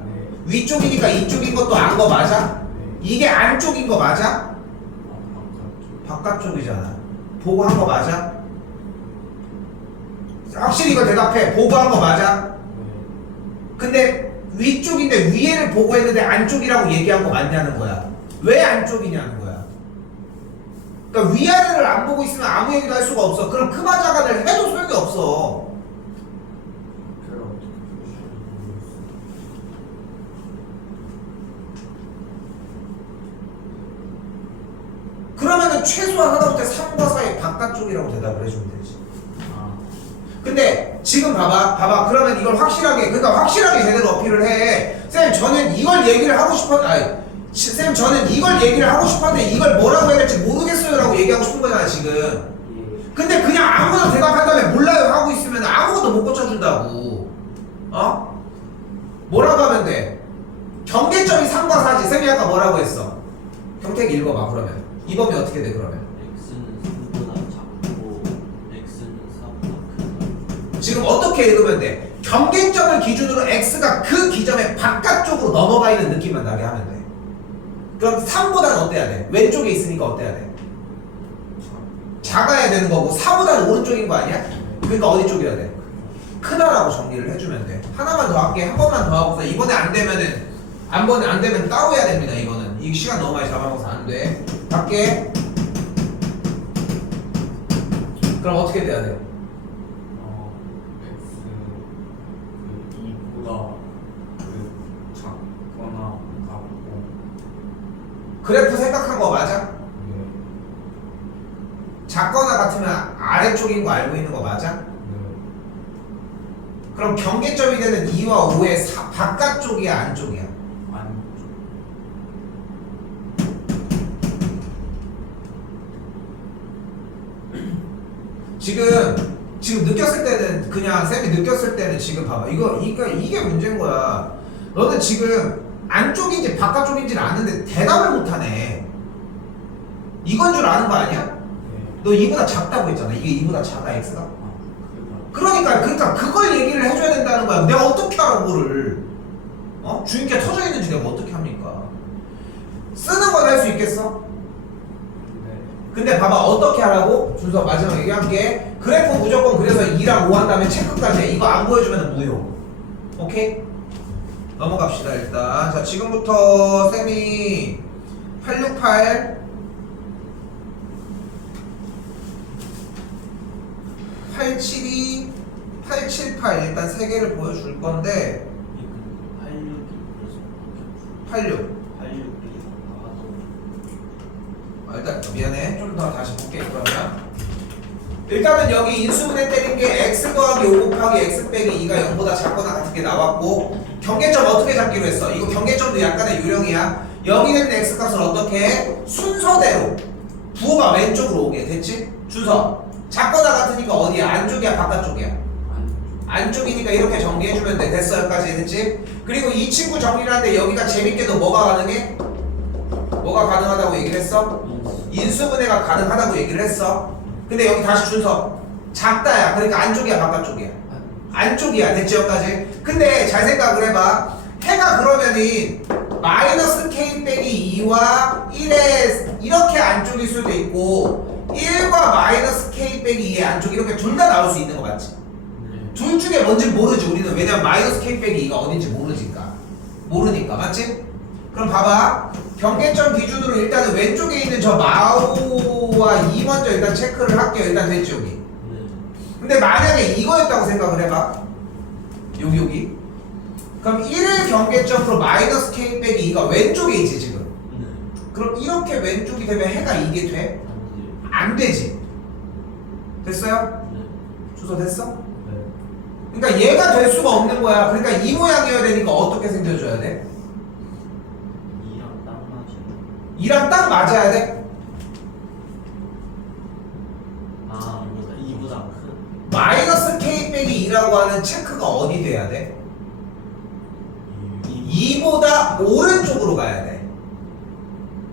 위쪽이니까 이쪽인 것도 안 거 맞아? 이게 안쪽인 거 맞아? 바깥쪽이잖아. 보고 한 거 맞아? 확실히 이거 대답해. 보고 한 거 맞아? 근데 위쪽인데 위에를 보고 했는데 안쪽이라고 얘기한 거 맞냐는 거야. 왜 안쪽이냐는 거야. 그러니까 위아래를 안 보고 있으면 아무 얘기도 할 수가 없어. 그럼 크마 자간을 해도 소용이 없어. 그러면은 최소한 하다못해 3과 4의 바깥쪽이라고 대답을 해주면 되지. 근데 지금 봐봐. 그러면 이걸 확실하게, 그러니까 확실하게 제대로 어필을 해. 쌤, 저는 이걸 얘기를 하고 쌤, 저는 이걸 얘기를 하고 싶었는데 이걸 뭐라고 해야 될지 모르겠어요 라고 얘기하고 싶은 거잖아 지금. 근데 그냥 아무거나 대답한 다음에 몰라요 하고 있으면 아무것도 못 고쳐준다고. 뭐라고 하면 돼? 경계점이 3과 4지. 쌤이 아까 뭐라고 했어? 형택 읽어봐. 그러면 이 범위 어떻게 돼 그러면? x는 3보다 작고 지금 어떻게 읽으면 돼? 경계점을 기준으로 x가 그 기점의 바깥쪽으로 넘어가 있는 느낌만 나게 하면 돼. 그럼 3보다는 어때야 돼? 왼쪽에 있으니까 어때야 돼? 작아야 되는 거고 4보다는 오른쪽인 거 아니야? 그러니까 어디 쪽이어야 돼? 크다라고 정리를 해주면 돼. 하나만 더 할게. 한 번만 더 하고서 이번에 안 되면은 안 되면 따로 해야 됩니다. 이거는 이 시간 너무 많이 잡아먹어서 안 돼. 할게. 그럼 어떻게 돼야 돼? X 그 2보다 그 작거나 같고. 그래프 생각한 거 맞아? 네. 작거나 같으면 아래쪽인 거 알고 있는 거 맞아? 네. 그럼 경계점이 되는 2와 5의 바깥쪽이야 안쪽이야? 안쪽. 지금 느꼈을 때는 그냥 쌤이 느꼈을 때는 지금 봐봐 이게 문제인 거야. 너는 지금 안쪽인지 바깥쪽인지를 아는데 대답을 못하네. 이건 줄 아는 거 아니야? 네. 너 이보다 작다고 했잖아. 이게 이보다 작아 x가? 아, 그다. 그러니까 그걸 얘기를 해줘야 된다는 거야. 내가 어떻게 알아 그거를? 주인께 터져 있는지 내가 어떻게 합니까? 쓰는 건 할 수 있겠어? 네. 근데 봐봐 어떻게 하라고? 준서 마지막 얘기할게. 그래프 무조건 그래서 2랑 5 한 다음에 체크까지 해. 이거 안 보여주면 무효. 오케이? 넘어갑시다 일단. 자 지금부터 쌤이 868 872 878 일단 세 개를 보여줄 건데 86 일단 미안해 좀 더 다시 볼게. 그러면 일단은 여기 인수분해 때린 게 x 더하기 5 곱하기 x 빼기 2가 0보다 작거나 같은 게 나왔고 경계점 어떻게 잡기로 했어? 이거 경계점도 약간의 유령이야. 여기 있는 x 값을 어떻게 해? 순서대로 부호가 왼쪽으로 오게 됐지? 준서 작거나 같으니까 어디야? 안쪽이야 바깥쪽이야? 안쪽이니까 이렇게 정리해주면 돼. 됐어 여기까지 됐지? 그리고 이 친구 정리를 하는데 여기가 재밌게도 뭐가 가능해? 뭐가 가능하다고 얘기를 했어? 인수분해가 가능하다고 얘기를 했어. 근데 여기 다시 준서 작다야. 그러니까 안쪽이야 바깥쪽이야? 안쪽이야. 됐지 여기까지? 근데 잘 생각을 해봐. 해가 그러면은 마이너스 k 빼기 2와 1에 이렇게 안쪽일 수도 있고 1과 마이너스 k 빼기 2의 안쪽 이렇게 둘 다 나올 수 있는 거 맞지? 둘 중에 뭔지 모르지 우리는. 왜냐면 마이너스 k 빼기 2가 어딘지 모르니까 맞지? 그럼 봐봐 경계점 기준으로 일단은 왼쪽에 있는 저 마오와 2 먼저 일단 체크를 할게요. 일단 됐지 여기. 근데 만약에 이거였다고 생각을 해봐. 여기 그럼 1을 경계점으로 마이너스 k 빼기 2가 왼쪽에 있지 지금. 그럼 이렇게 왼쪽이 되면 해가 이게 돼? 안 되지. 됐어요? 주소 됐어? 네. 그러니까 얘가 될 수가 없는 거야. 그러니까 이 모양이어야 되니까 어떻게 생겨줘야 돼? 2랑 딱 맞아야 돼? 이보다 큰 마이너스 k 빼기 2라고 하는 체크가 어디 돼야 돼? 2보다 오른쪽으로 가야 돼.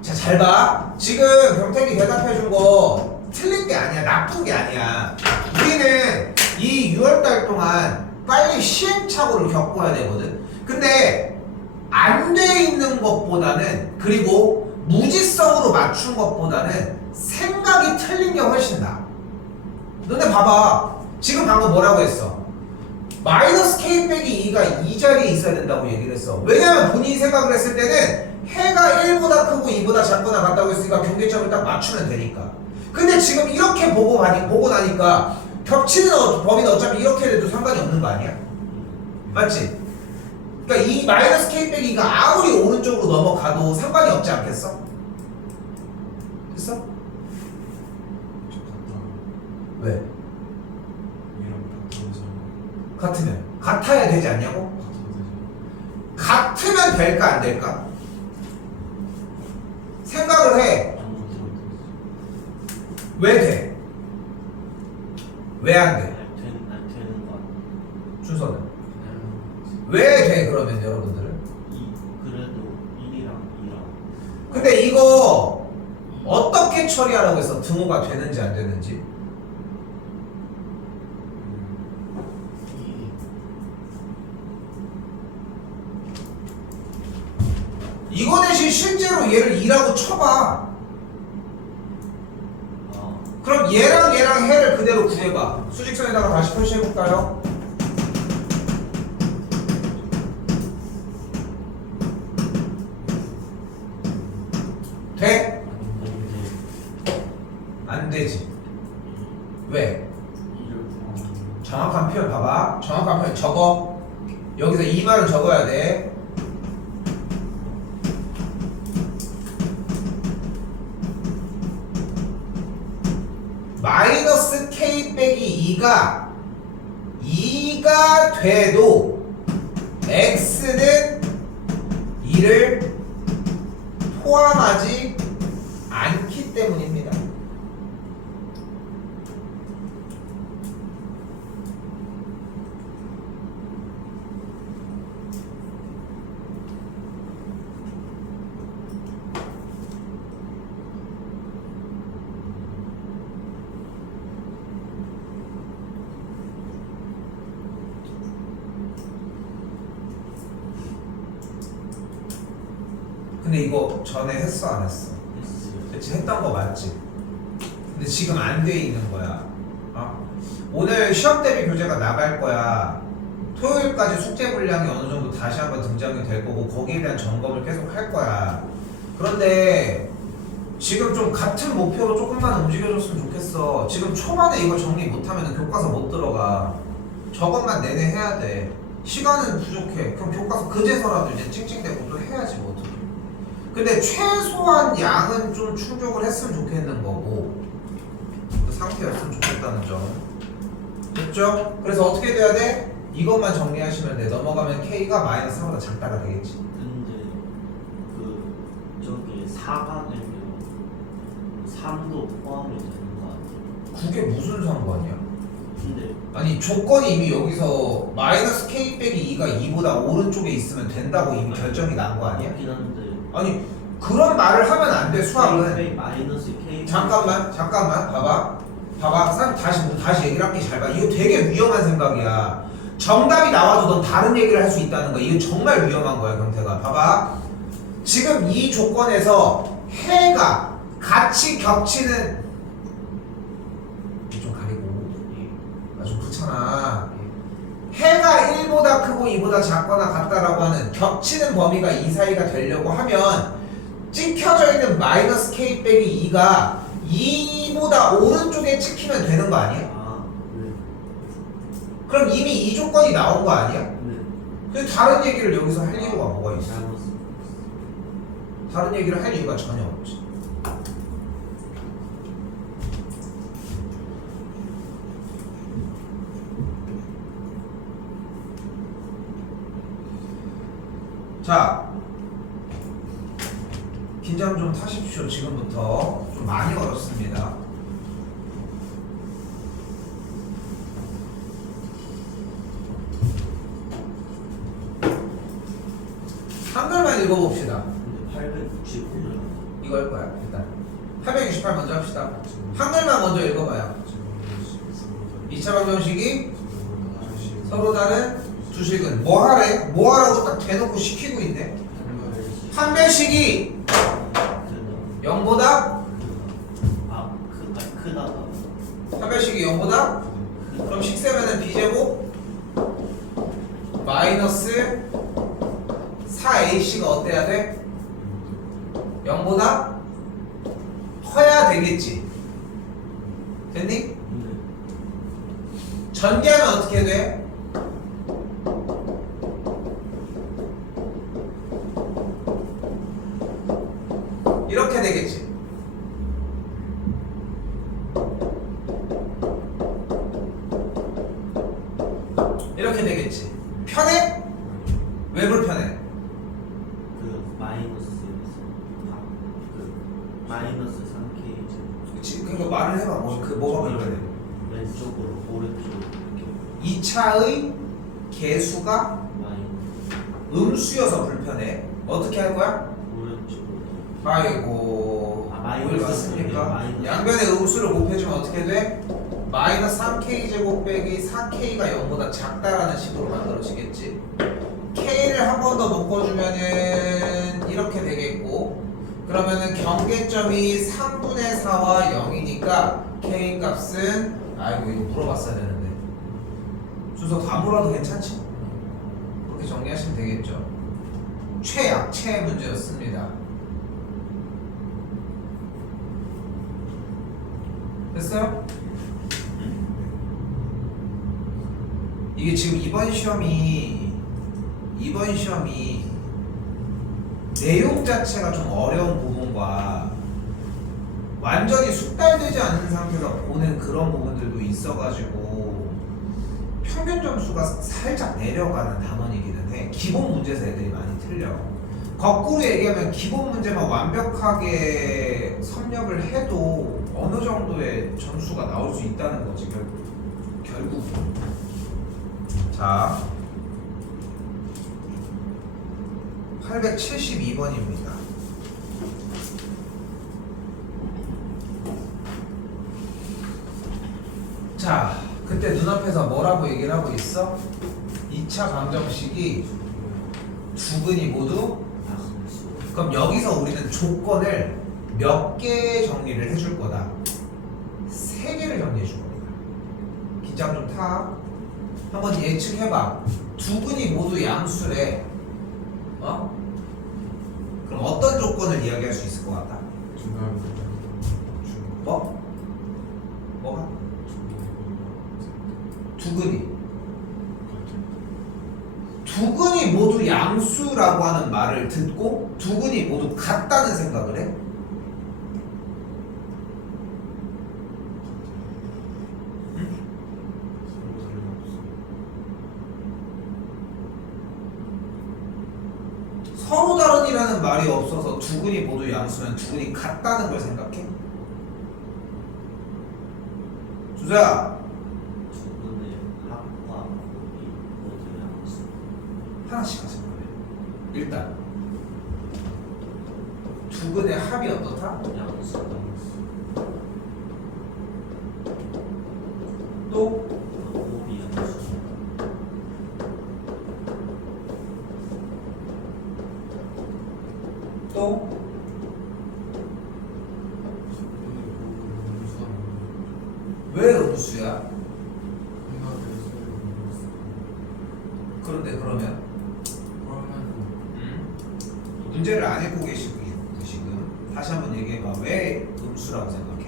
자, 잘 봐. 지금 병택이 대답해준 거 틀린 게 아니야. 나쁜 게 아니야. 우리는 이 6월달 동안 빨리 시행착오를 겪어야 되거든. 근데 안 돼 있는 것보다는 그리고 무지성으로 맞춘 것보다는 생각이 틀린 게 훨씬 나아. 너네 봐봐. 지금 방금 뭐라고 했어? 마이너스 k 빼기 2가 이 자리에 있어야 된다고 얘기를 했어. 왜냐면 본인이 생각을 했을 때는 해가 1보다 크고 2보다 작거나 같다고 했으니까 경계점을 딱 맞추면 되니까. 근데 지금 이렇게 보고 나니까 겹치는 범위는 어차피 이렇게 돼도 상관이 없는 거 아니야? 맞지? 그러니까 이 마이너스 k 빼기 2가 아무리 오른쪽으로 넘어가도 상관이 없지 않겠어? 됐어? 왜? 같으면 같아야 되지 않냐고? 같으면 될까 안 될까? 생각을 해. 왜 돼? 왜 안 돼? 안 되는 거 아니야? 준서는 왜 돼? 그러면 여러분들은 그래도 1이랑 2랑 근데 이거 어떻게 처리하라고 해서 등호가 되는지 안 되는지 이거 대신 실제로 얘를 2라고 쳐봐. 아, 그럼 얘랑 해를 그대로 구해봐. 수직선에다가 다시 표시해볼까요? 돼? 근데 안 되지. 왜? 이를 구하는 정확한 표현 봐봐. 정확한 표현 적어. 여기서 이 말은 적어야 돼. 마이너스 k 빼기 2가 돼도 x는 2를 포함하지 않기 때문입니다. 근데 이거 전에 했어 안 했어? 했어요. 그치 했던 거 맞지? 근데 지금 안 돼 있는 거야. 오늘 시험 대비 교재가 나갈 거야. 토요일까지 숙제 분량이 어느 정도 다시 한번 등장이 될 거고 거기에 대한 점검을 계속 할 거야. 그런데 지금 좀 같은 목표로 조금만 움직여줬으면 좋겠어. 지금 초반에 이거 정리 못하면 교과서 못 들어가. 저것만 내내 해야 돼. 시간은 부족해. 그럼 교과서 그제서라도 이제 찡찡대고 또 해야지 뭐 어떡해. 근데 최소한 양은 좀 충족을 했으면 좋겠는 거고 그 상태였으면 좋겠다는 점. 됐죠? 그래서 어떻게 돼야 돼? 이것만 정리하시면 돼. 넘어가면 K가 마이너스 3보다 작다가 되겠지. 근데 그 저기 4가 되면 3도 포함이 되는 거 아니에요? 그게 무슨 상관이야? 근데 아니 조건이 이미 여기서 마이너스 K 빼기 2가 2보다 오른쪽에 있으면 된다고 이미 결정이 난 거 아니야? 그렇긴 한데 아니 그런 말을 하면 안 돼 수학은. K 마이너스 K 잠깐만 봐봐 다시 얘기를 할게. 잘 봐. 이거 되게 위험한 생각이야. 정답이 나와도 넌 다른 얘기를 할 수 있다는 거야. 이거 정말 위험한 거야 경태가. 봐봐 지금 이 조건에서 해가 같이 겹치는 좀 가리고 좀 그렇잖아. 해가 1보다 크고 2보다 작거나 같다라고 하는 겹치는 범위가 이 사이가 되려고 하면 찍혀져 있는 마이너스 k 빼기 2가 2보다 오른쪽에 찍히면 되는 거 아니야? 아, 네. 그럼 이미 이 조건이 나온 거 아니야? 네. 근데 다른 얘기를 여기서 할 이유가 뭐가 있어? 잘못 다른 얘기를 할 이유가 전혀 없지. 자, 긴장 좀 타십시오. 지금부터 좀 많이 어렵습니다. 한글만 읽어봅시다. 근데 865면 이거 할 거야. 일단 868 먼저 합시다. 한글만 먼저 읽어봐요. 2차 방정식이 서로 다른 두 식은 뭐 하래? 뭐 하라고 딱 대놓고 시키고 있네. 판별식이 0보다 크다가 판별식이 0보다 그럼 식세면은 b제곱 마이너스 4ac가 어때야 돼? 0보다 커야 되겠지. 됐니? 전개하면 어떻게 돼? 이렇게 되겠지. 이렇게 되겠지. 편해? 왜 불편해? 그 마이너스에서 그 마이너스 3K 제곱 그치? 그러니까 말을 해봐. 뭐가 불편해? 왼쪽으로 오른쪽 이렇게 2차의 개수가 마이너스 음수여서 불편해. 어떻게 할 거야? 오른쪽으로 아이고 마이너스 뭘 맞습니까? 마이너스. 양변의 음수를 곱해주면 어떻게 돼? 마이너스 3k 제곱 빼기 4k가 0보다 작다라는 식으로 만들어지겠지. k K를 한 번 더 묶어주면은 이렇게 되겠고, 그러면은 경계점이 3분의 4와 0이니까 K 값은, 아이고 이거 물어봤어야 되는데 순서 다 물어도 괜찮지? 그렇게 정리하시면 되겠죠. 최약체 문제였습니다. 됐어요? 이게 지금 이번 시험이 내용 자체가 좀 어려운 부분과 완전히 숙달되지 않은 상태에서 보는 그런 부분들도 있어가지고 평균 점수가 살짝 내려가는 단원이기는 해. 기본 문제에서 애들이 많이 틀려. 거꾸로 얘기하면 기본 문제만 완벽하게 섭렵을 해도 어느 정도의 점수가 나올 수 있다는 거지 결국. 자, 872번입니다. 자, 그때 눈앞에서 뭐라고 얘기를 하고 있어? 2차 방정식이 두근이 모두, 그럼 여기서 우리는 조건을 몇 개 정리를 해줄 거다? 3개를 정리해 줄 겁니다. 긴장 좀 타. 한번 예측해봐. 두근이 모두 양수래. 어? 그럼 어떤 조건을 이야기할 수 있을 것 같다? 뭐? 뭐가? 두근이 모두 양수라고 하는 말을 듣고 두근이 모두 같다는 생각을 해? 응? 서로 다른이라는 말이 없어서 두근이 모두 양수면 두근이 같다는 걸 생각해? 주서야, 두근의 합과 곱이 모두 양수. 하나씩 하자. 일단 두근의 합이 어떻다? 양수. 또 곱이 양수. 또 왜 음수야? 그런데 그러면 문제를 안 읽고 계시고 지금 다시 한번 얘기해봐. 왜 음수라고 생각해?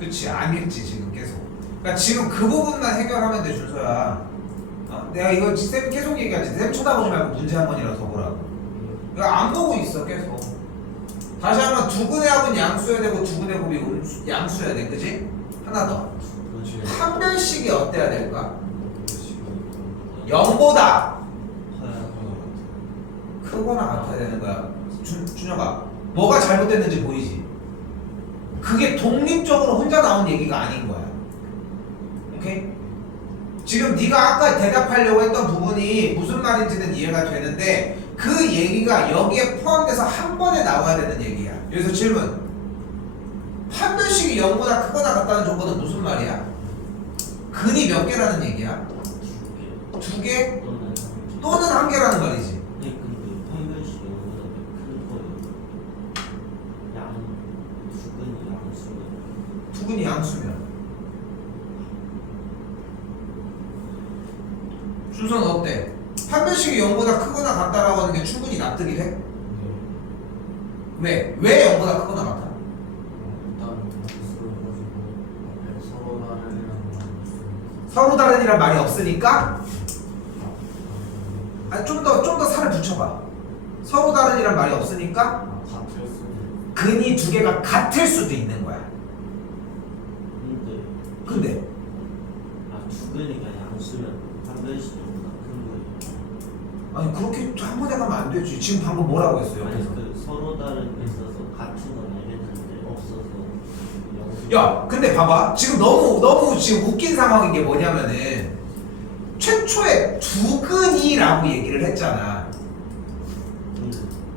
그치, 안 읽지 지금 계속. 그러니까 지금 그 부분만 해결하면 돼 준서야. 내가 이거 쌤 계속 얘기하지. 쌤 쳐다보지 말고 문제 한 번이라도 더 보라고. 이거 안 보고 있어 계속. 다시 한번 두근의 합은 양수여야 되고 두근의 곱이 양수여야 돼, 그지? 하나 더. 판별식이 어때야 될까? 0보다 크거나 같아야 되는 거야. 준혁아, 뭐가 잘못됐는지 보이지? 그게 독립적으로 혼자 나온 얘기가 아닌 거야. 오케이? 지금 네가 아까 대답하려고 했던 부분이 무슨 말인지는 이해가 되는데 그 얘기가 여기에 포함돼서 한 번에 나와야 되는 얘기야. 여기서 질문. 판별식이 0보다 크거나 같다는 조건은 무슨 말이야? 근이 몇 개라는 얘기야? 2개? 또는 1개라는 말이지. 네, 근데 판별식 0보다 큰 거예요. 두근이 양수면 순서는 어때? 판별식이 0보다 크거나 같다라고 하는 게 충분히 납득이 돼? 왜? 왜 0보다 크거나 같아? 서로 다른이란 말이 없으니까? 아니, 좀 더 살을 붙여봐. 서로 다른이란 말이 없으니까 근이 2개가 같을 수도 있는 거야. 근데 두근이가 양수면 판별식 0보다 큰 거예요. 아니 그렇게 한 번에 가면 안 되지. 지금 방금 뭐라고 했어요? 아니 그래서 그 서로 다른 게 있어서 같은 건 알겠는데 없어서 야, 근데 봐봐. 지금 너무 지금 웃긴 상황인 게 뭐냐면은 최초에 두근이라고 얘기를 했잖아.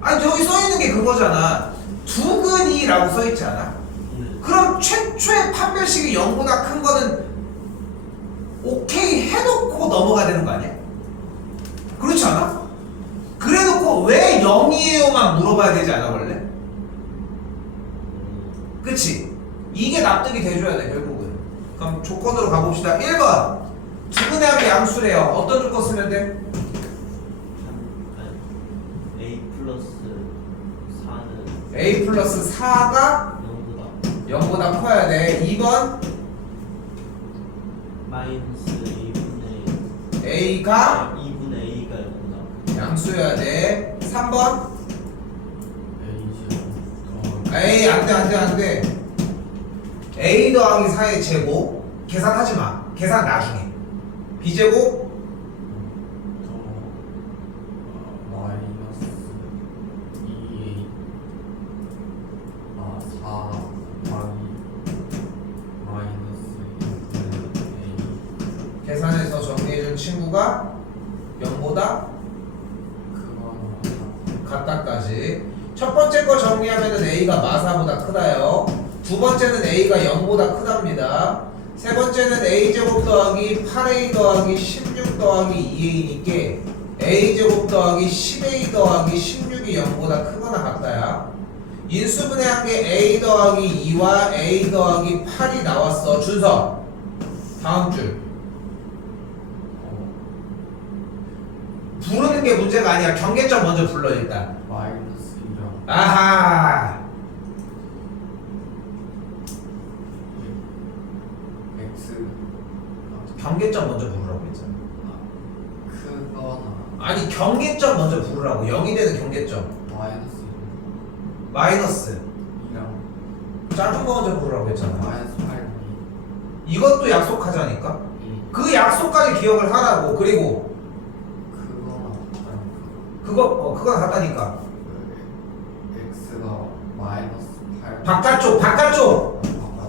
아니 저기 써 있는 게 그거잖아. 두근이라고 써 있지 않아? 그럼 최초의 판별식이 0보다 큰 거는 오케이 해놓고 넘어가야 되는 거 아니야? 물어봐야 되지 않아 원래? 그치? 이게 납득이 돼줘야 돼 결국은. 그럼 조건으로 가봅시다. 1번 두근의 합이 양수래요. 어떤 조건 쓰면 돼? A 플러스 4는 A 플러스 4가 0보다 0보다 커야 돼. 2번 마이너스 A분의 A가 2분의 A가 0보다 양수여야 돼. 3번 A A 안돼 A 더하기 4의 제곱 계산하지 마. 계산 나중에. B제곱 마이너스 2A 4 마이너스 2A 계산해서 정리해준 친구가 0보다 그거는 같다까지. 첫 번째 거 정리하면은 A가 마사보다 크다요. 두 번째는 A가 0보다 크답니다. 세 번째는 A제곱 더하기 8A 더하기 16 더하기 2A니까 A제곱 더하기 10A 더하기 16이 0보다 크거나 같다야. 인수분해한 게 A 더하기 2와 A 더하기 8이 나왔어. 준서 다음 줄 부르는 게 문제가 아니야. 경계점 먼저 불러 일단. 마이너스 1이랑 아하 X 경계점 먼저 부르라고 했잖아. 크거나 아니 경계점 먼저 부르라고. 0이 되는 경계점. 마이너스 마이너스 2랑 짧은 거 먼저 부르라고 했잖아. 마이너스 8이 이것도 약속하자니까. 2 그 약속까지 기억을 하라고. 그리고 크거나 같다니까 그건 같다니까. X가 마이너스 8 바깥쪽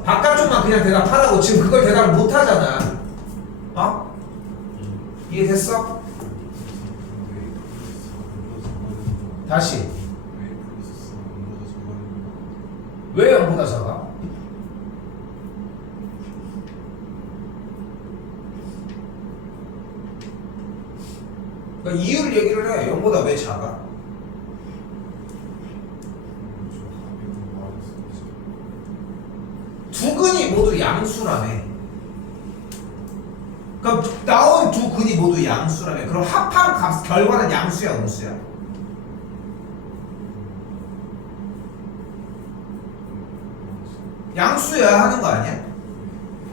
바깥쪽만 그냥 대답하라고. 지금 그걸 대답을 못 하잖아. 어? 이해됐어? 다시 왜 0보다 작아? 그러니까 이유를 얘기를 해. 0보다 왜 작아? 두 근이 모두 양수라며. 그럼 나온 두 근이 모두 양수라며. 그럼 합한 값 결과는 양수야, 음수야? 양수여야 하는 거 아니야?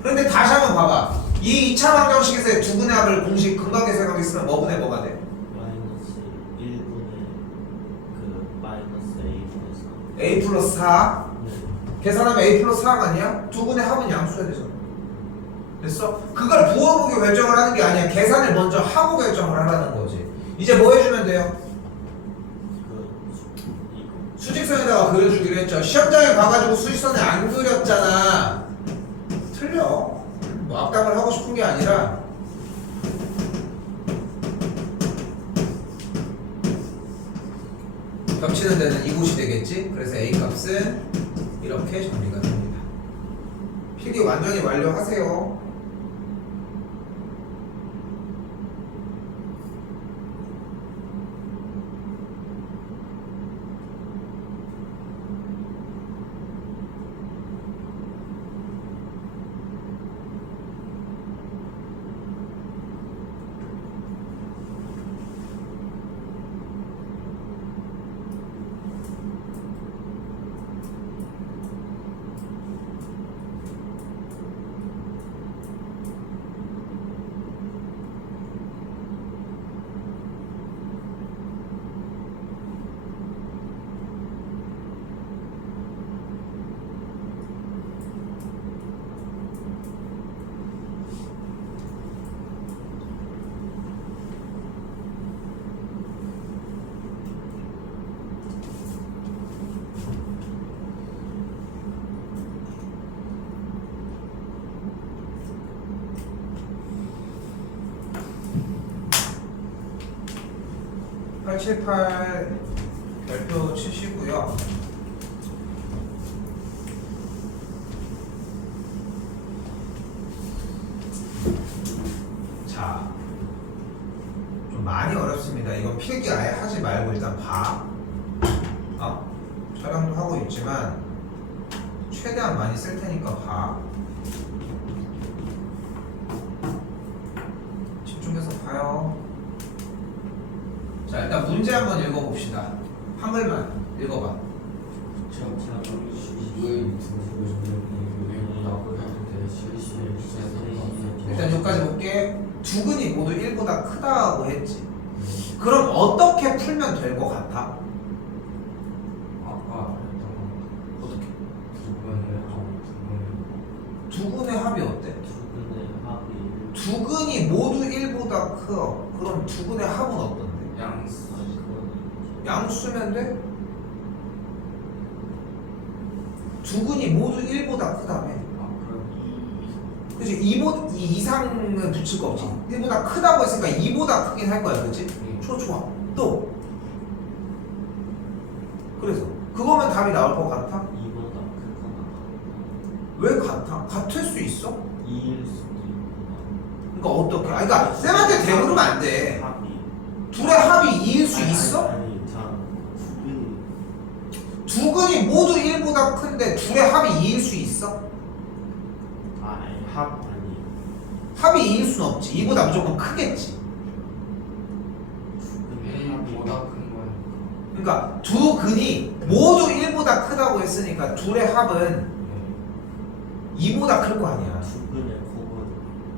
그런데 다시 한번 봐봐. 이 2차 방정식에서의 두 근의 합을 공식 근각계수하고 있으면 뭐 분의 뭐가 돼? 마이너스 1분의 그 마이너스 A분의 4 A 플러스 4 네. 계산하면 A 플러스 4가 아니야? 두 근의 합은 양수야 되잖아. 됐어? 그걸 부어보고 결정을 하는 게 아니야. 계산을 먼저 하고 결정을 하라는 거지. 이제 뭐 해주면 돼요? 이거 수직선에다가 그려주기로 했죠. 시험장에 가가지고 수직선에 안 그렸잖아. 틀려. 뭐 악담을 하고 싶은 게 아니라 겹치는 데는 이곳이 되겠지. 그래서 A 값은 이렇게 정리가 됩니다. 필기 완전히 완료하세요. (878) 별표 치시고요. 자, 좀 많이 어렵습니다. 이건 필기 아예 하지 말고 일단 봐. 있지만 최대한 많이 쓸 테니까 봐. 집중해서 봐요. 자, 일단 문제 한번 읽어봅시다. 한글만 읽어봐. 제가 왜 두고 싶냐? 왜 나고 했는데 실시를 해서 일단 여기까지 볼게. 두근이 모두 1보다 크다고 했지. 그럼 어떻게 풀면 될 것 같아? 아까 했던 거 어떻게? 두근의 두근의 합이 어때? 두근의 합이 두근이 모두 1보다 커. 그럼 두근의 합은 어떤데? 양수 양수면 돼? 두근이 모두 1보다 크다며. 그치? 2 이상은 붙일 거 없지. 1보다 크다고 했으니까 2보다 크긴 할 거야. 그치? 좋아. 또. 그래서 그거면 답이 나올 것 같아? 2보다 크거나 왜 같아? 같을 수 있어? 2일 수도 있구나. 그러니까 어떻게? 그러니까 쌤한테 대부르면 안 돼. 합이 둘의 합이 2일 수 있어? 아니 자 두근이 모두 1보다 큰데 둘의 합이 2일 수 있어? 아니 합 아니 합이 2일 수는 없지. 2보다 무조건 크겠지. 두근의 합이 보다 큰 거니까. 그러니까 두 근이 모두 1보다 크다고 했으니까 둘의 합은 2보다 클 거 아니야. 두근의 곱은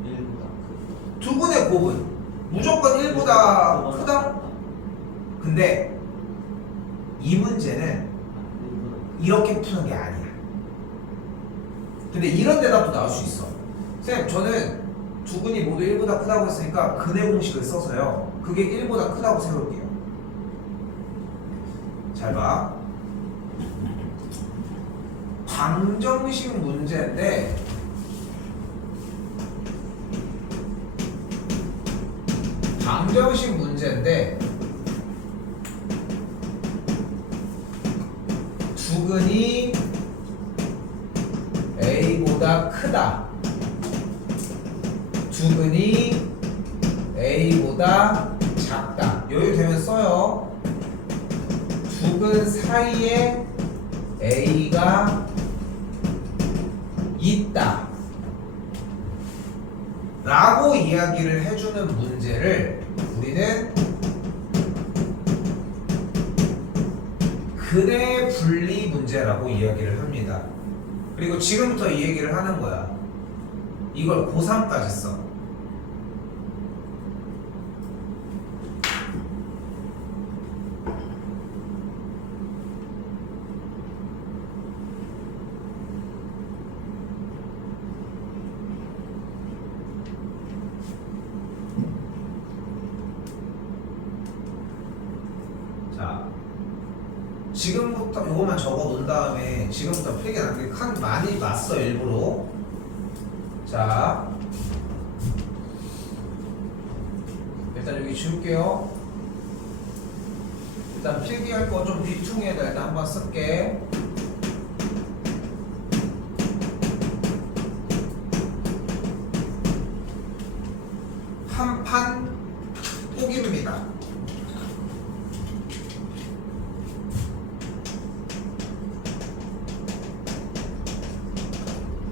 1보다 크고 두 근의 곱은 무조건 1보다 크다? 근데 이 문제는 이렇게 푸는 게 아니야. 근데 이런 대답도 나올 수 있어. 쌤, 저는 두 근이 모두 1보다 크다고 했으니까 근의 공식을 써서요. 그게 1보다 크다고 세울게요. 잘 봐. 방정식 문제인데 방정식 문제인데 두근이 A보다 크다. 두근이 A보다 작다. 여유 되면 써요. 두근 사이에 A가 있다 라고 이야기를 해주는 문제를 우리는 근의 분리 문제라고 이야기를 합니다. 그리고 지금부터 이 얘기를 하는 거야. 이걸 고3까지 써. 자, 지금부터 이거만 적어 놓은 다음에 지금부터 필기 남길 칸 많이 맞어 일부러. 자, 일단 여기 지울게요. 일단 필기할 거 좀 비퉁이에다 일단 한번 쓸게. 한 판 포기입니다.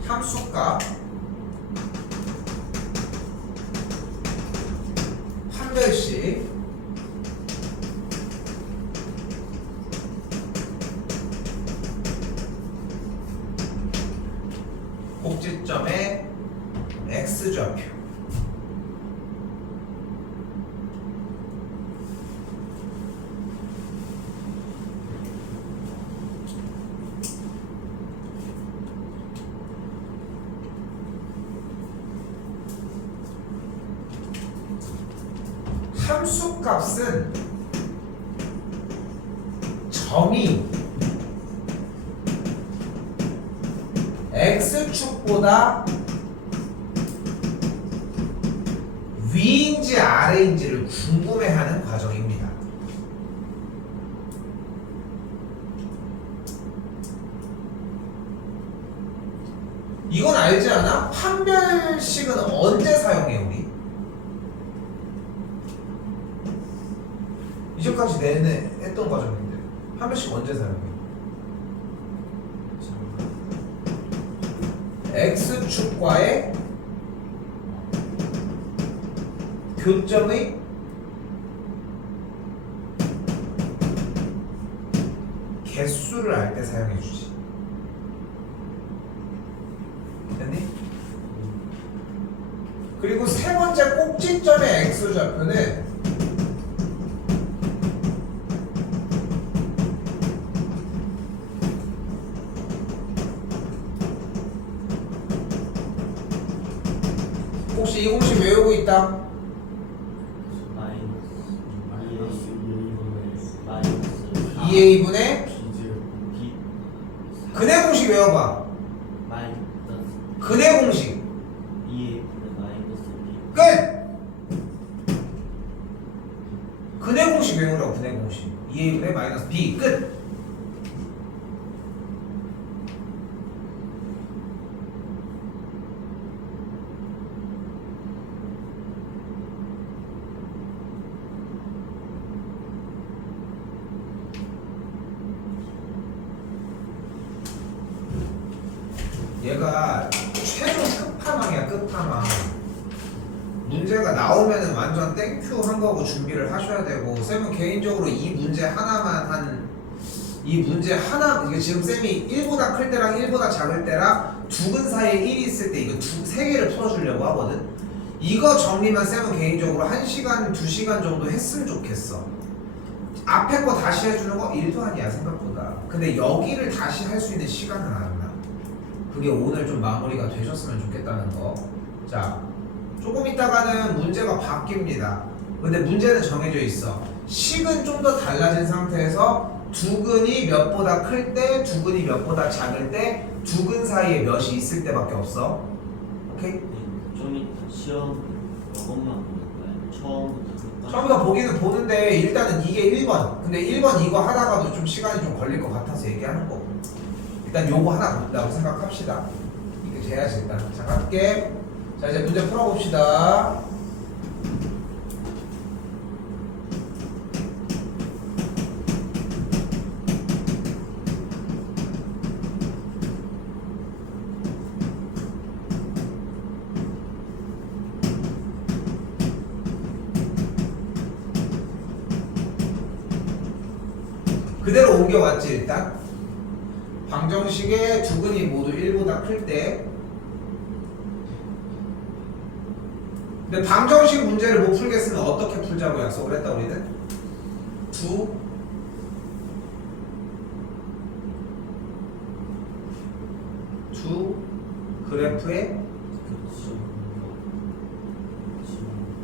함수값 판별식 곡지점의 x좌표 함수값은 점이 x축보다 위인지 아래인지를 궁금해하는 과정입니다. 이건 알지 않아? 판별식은 언제 사용해 우리? 이제까지 내내 했던 과정인데 판별식 언제 사용해? x축과의 교점의 개수를 알 때 사용해 주지. 됐니? 그리고 세 번째 꼭지점의 x좌표는 혹시 이 공식 외우고 있다? 마이너스 2a분의 비즈 B 근의 공식 외워봐. 마이너스 근의 공식 2a분의 마이너스 B 끝! 근의 공식 외우라고. 근의 공식 2a분의 마이너스 b 끝! 얘가 최종 끝판왕이야. 끝판왕. 문제가 나오면은 완전 땡큐 한 거고 준비를 하셔야 되고, 쌤은 개인적으로 이 문제 하나만 이 문제 하나, 이게 지금 쌤이 1보다 클 때랑 1보다 작을 때랑 두근 사이에 1이 있을 때 이거 세 개를 풀어주려고 하거든. 이거 정리만 쌤은 개인적으로 1시간, 2시간 정도 했으면 좋겠어. 앞에 거 다시 해주는 거 1도 아니야 생각보다. 근데 여기를 다시 할 수 있는 시간은 안 나. 그게 오늘 좀 마무리가 되셨으면 좋겠다는 거. 자, 조금 있다가는 문제가 바뀝니다. 근데 문제는 정해져 있어. 식은 좀 더 달라진 상태에서 두근이 몇보다 클 때, 두근이 몇보다 작을 때, 두근 사이에 몇이 있을 때밖에 없어. 오케이? 좀 이따 시험 이것만 보는 거야. 처음부터 끝까지. 처음부터 보기는 보는데 일단은 이게 1번. 근데 1번 이거 하다가도 좀 시간이 좀 걸릴 것 같아서 얘기하는 거고. 일단 요거 하나 본다고 생각합시다. 이게 돼야지 일단. 자, 갈게. 자, 이제 문제 풀어봅시다. 그대로 옮겨왔지 일단. 방정식의 두근이 모두 1보다 클 때. 근데 방정식 문제를 못 풀겠으면 어떻게 풀자고 약속을 했다 우리는? 두 그래프의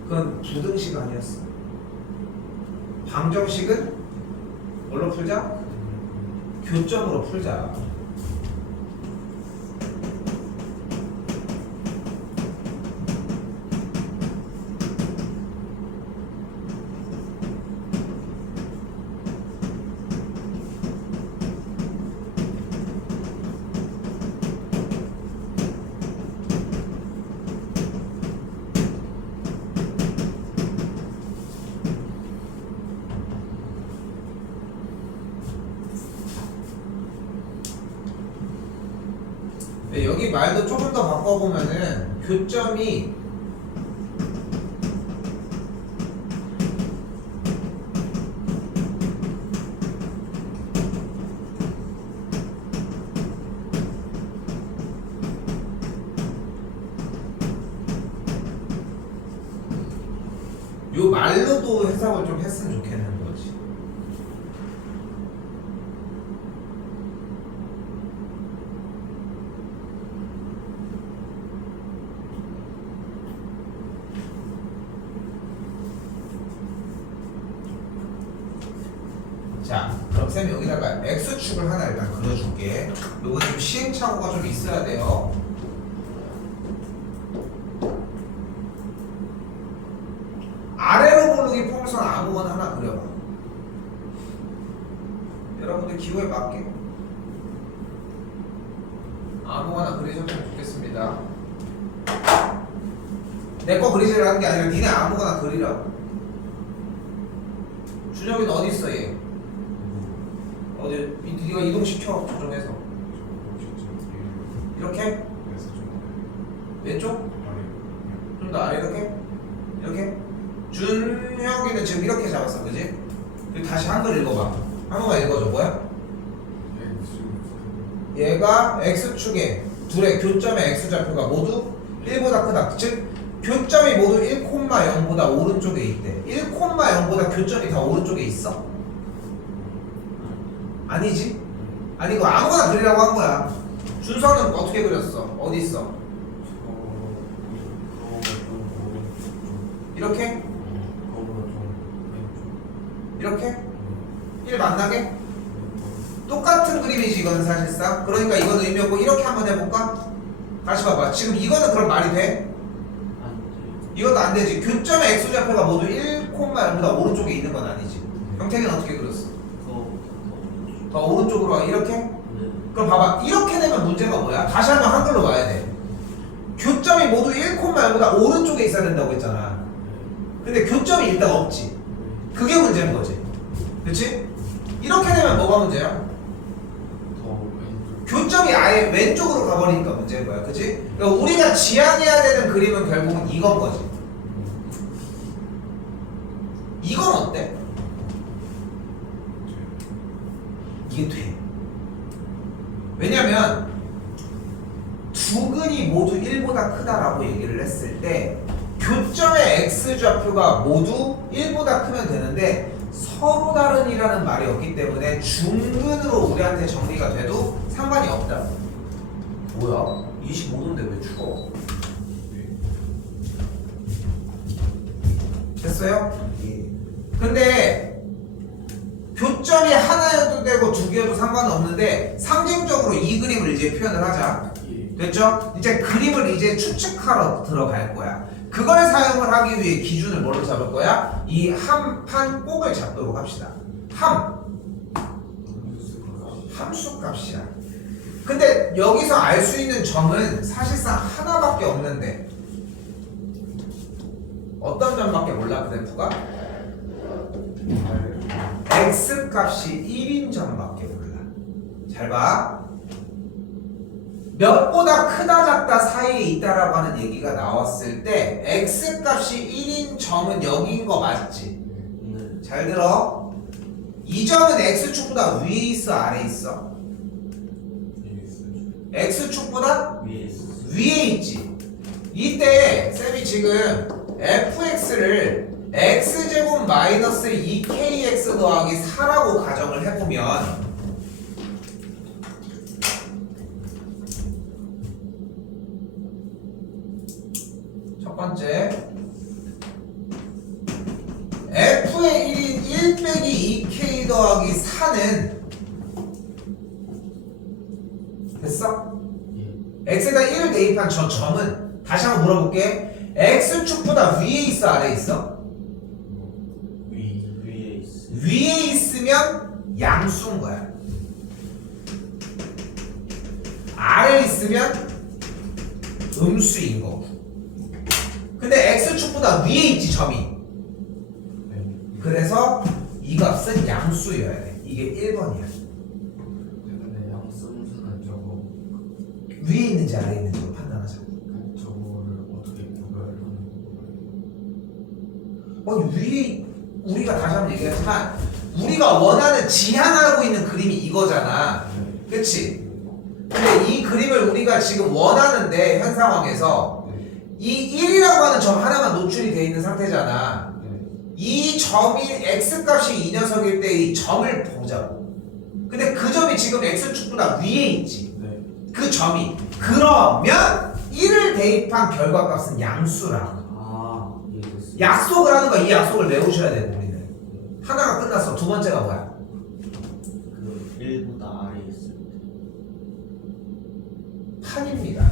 그건 부등식 아니었어. 방정식은 뭘로 풀자? 교점으로 풀자. 네, 여기 말도 조금 더 바꿔보면은 교점이 요 말로도 해석을 좀 했으면 좋겠는 거지. 자, 그럼 쌤이 여기다가 X축을 하나 일단 그려줄게. 요거 좀 시행착오가 좀 있어야 돼요. 아래로 고르기 포물선 아무거나 하나 그려봐. 여러분들 기호에 맞게 아무거나 그리셨으면 좋겠습니다. 내 거 그리지라는 게 아니라 니네 아무거나 그리라고. 준혁이는 어디 있어 얘? 어디? 네가 이동시켜 조정해서 이렇게? 그래서 좀 왼쪽? 좀 더 아래 이렇게? 이렇게? 준혁이는 지금 이렇게 잡았어, 그지? 그리고 다시 한글 읽어봐. 한 번만 읽어줘. 뭐야? 얘가 x축에 둘의 교점의 x좌표가 모두 1보다 크다. 즉 교점이 모두 1,0보다 오른쪽에 있대. 1,0보다 교점이 다 오른쪽에 있어? 아니지? 아니 이거 아무거나 그리라고 한 거야. 준서는 어떻게 그렸어? 어디 있어? 이렇게? 이렇게? 1 만나게? 똑같은 그림이지 이거는 사실상. 그러니까 이건 의미 없고 이렇게 한번 해볼까? 다시 봐봐. 지금 이거는 그럼 말이 돼? 이것도 안 되지. 교점의 x좌표가 모두 1,0보다 오른쪽에 있는 건 아니지. 형태는 어떻게 그렸어? 더 오른쪽으로 와. 이렇게? 네. 그럼 봐봐. 이렇게 되면 문제가 뭐야? 다시 한번 한글로 와야 돼. 교점이 모두 1,0보다 오른쪽에 있어야 된다고 했잖아. 근데 교점이 일단 없지. 그게 문제인 거지. 그치? 이렇게 되면 뭐가 문제야? 교점이 아예 왼쪽으로 가버리니까 문제인 거야. 그치? 그러니까 우리가 지향해야 되는 그림은 결국은 이건 거지. 이건 어때? 이게 돼. 왜냐면 두 근이 모두 1보다 크다라고 얘기를 했을 때 교점의 x좌표가 모두 1보다 크면 되는데 서로 다른이라는 말이 없기 때문에 중근으로 우리한테 정리가 돼도 상관이 없다. 뭐야? 25도인데 왜 추워? 됐어요? 예. 근데 교점이 하나여도 되고 두 개여도 상관은 없는데 상징적으로 이 그림을 이제 표현을 하자. 됐죠? 이제 그림을 이제 추측하러 들어갈 거야. 그걸 사용을 하기 위해 기준을 뭘로 잡을 거야? 이 함판 꼭을 잡도록 합시다. 함수 값이야. 근데 여기서 알 수 있는 점은 사실상 하나밖에 없는데 어떤 점밖에 몰라 그래프가? x 값이 1인 점밖에 몰라. 잘 봐. 몇보다 크다 작다 사이에 있다라고 하는 얘기가 나왔을 때 x 값이 1인 점은 여기인 거 맞지? 네. 잘 들어. 이 점은 x축보다 위에 있어 아래에 있어? x축보다 위에 있어. 위에 있지. 이때 쌤이 지금 fx를 x제곱 마이너스 2kx 더하기 4라고 가정을 해보면 첫 번째 f의 1인 1 빼기 2k 더하기 4는 됐어? x에다 1을 대입한 저 점은 다시 한번 물어볼게. x축보다 위에 있어 아래에 있어? 위에 있어. 위에 있으면 양수인 거야. 아래에 있으면 음수인 거고. 근데 x축보다 위에 있지 점이. 그래서 이 값은 양수여야 돼. 이게 1번이야. 근데 양수는 저거 위에 있는지 아래에 있는지 판단하자. 저거를 어떻게 구별하는 아니 위에 우리가 다시 한번 얘기하지만 우리가 원하는 지향하고 있는 그림이 이거잖아. 그치? 근데 이 그림을 우리가 지금 원하는데 현 상황에서 이 1이라고 하는 점 하나만 노출이 돼 있는 상태잖아. 이 점이 x값이 이 녀석일 때 이 점을 보자고. 근데 그 점이 지금 x축보다 위에 있지. 그 점이. 그러면 1을 대입한 결과값은 양수라고. 아, 이해됐어. 약속을 하는 거야. 이 약속을 외우셔야 돼 우리는. 하나가 끝났어. 두 번째가 뭐야? 그 1보다 아래에 있을 때. 함입니다.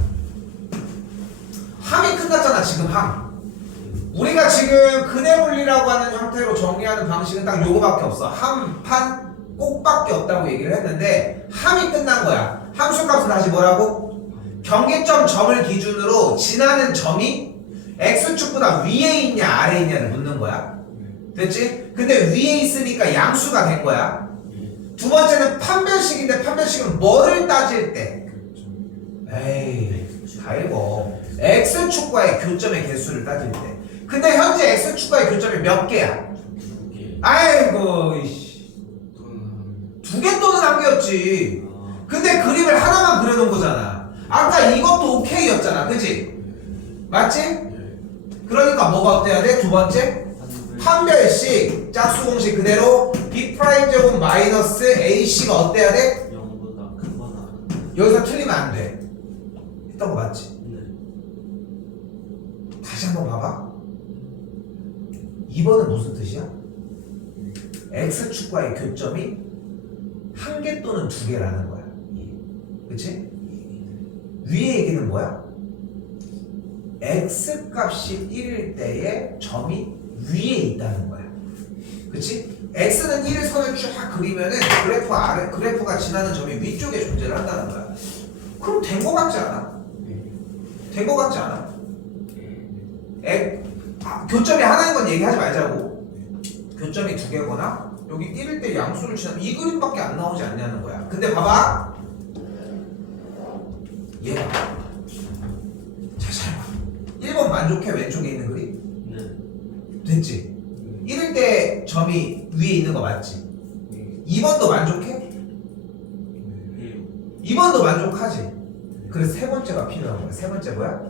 함이 끝났잖아 지금 함. 우리가 지금 근해분리라고 하는 형태로 정리하는 방식은 딱 요거밖에 없어. 함판 꼭밖에 없다고 얘기를 했는데 함이 끝난 거야. 함수값은 다시 뭐라고? 경계점 점을 기준으로 지나는 점이 x축보다 위에 있냐 아래에 있냐를 묻는 거야. 됐지? 근데 위에 있으니까 양수가 된 거야. 두 번째는 판별식인데 판별식은 뭐를 따질 때? 에이 다 읽어. x축과의 교점의 개수를 따질 때. 근데 현재 x축과의 교점이 몇 개야? 2개 아이고 이씨. 또는 두 개 또는 한 개였지. 아, 근데 그림을 하나만 그려놓은 거잖아. 아까 이것도 오케이였잖아, 그치? 맞지? 예. 그러니까 뭐가 어때야 돼? 두 번째 판별식 짝수 공식 그대로 b 프라임 제곱 마이너스 ac가 어때야 돼? 0보다 크거나 여기서 틀리면 안 돼. 했던 거 맞지? 네. 다시 한번 봐봐. 2번은 무슨 뜻이야? x축과의 교점이 한 개 또는 두 개라는 거야. 그치? 위에 얘기는 뭐야? x 값이 1일 때에 점이 위에 있다는 거야. 그치? x는 1의 선을 쫙 그리면은 그래프가 지나는 점이 위쪽에 존재를 한다는 거야. 그럼 된 거 같지 않아? 된 거 같지 않아? 교점이 하나인 건 얘기하지 말자고. 교점이 두 개거나 여기 1일 때 양수를 치면 이 그림밖에 안 나오지 않냐는 거야. 근데 봐봐. 얘 봐. 잘 봐. 1번 만족해? 왼쪽에 있는 그림? 네. 됐지? 1일 때 점이 위에 있는 거 맞지? 네. 2번도 만족해? 해요. 2번도 만족하지? 그래서 세 번째가 필요한 거야. 세 번째 뭐야?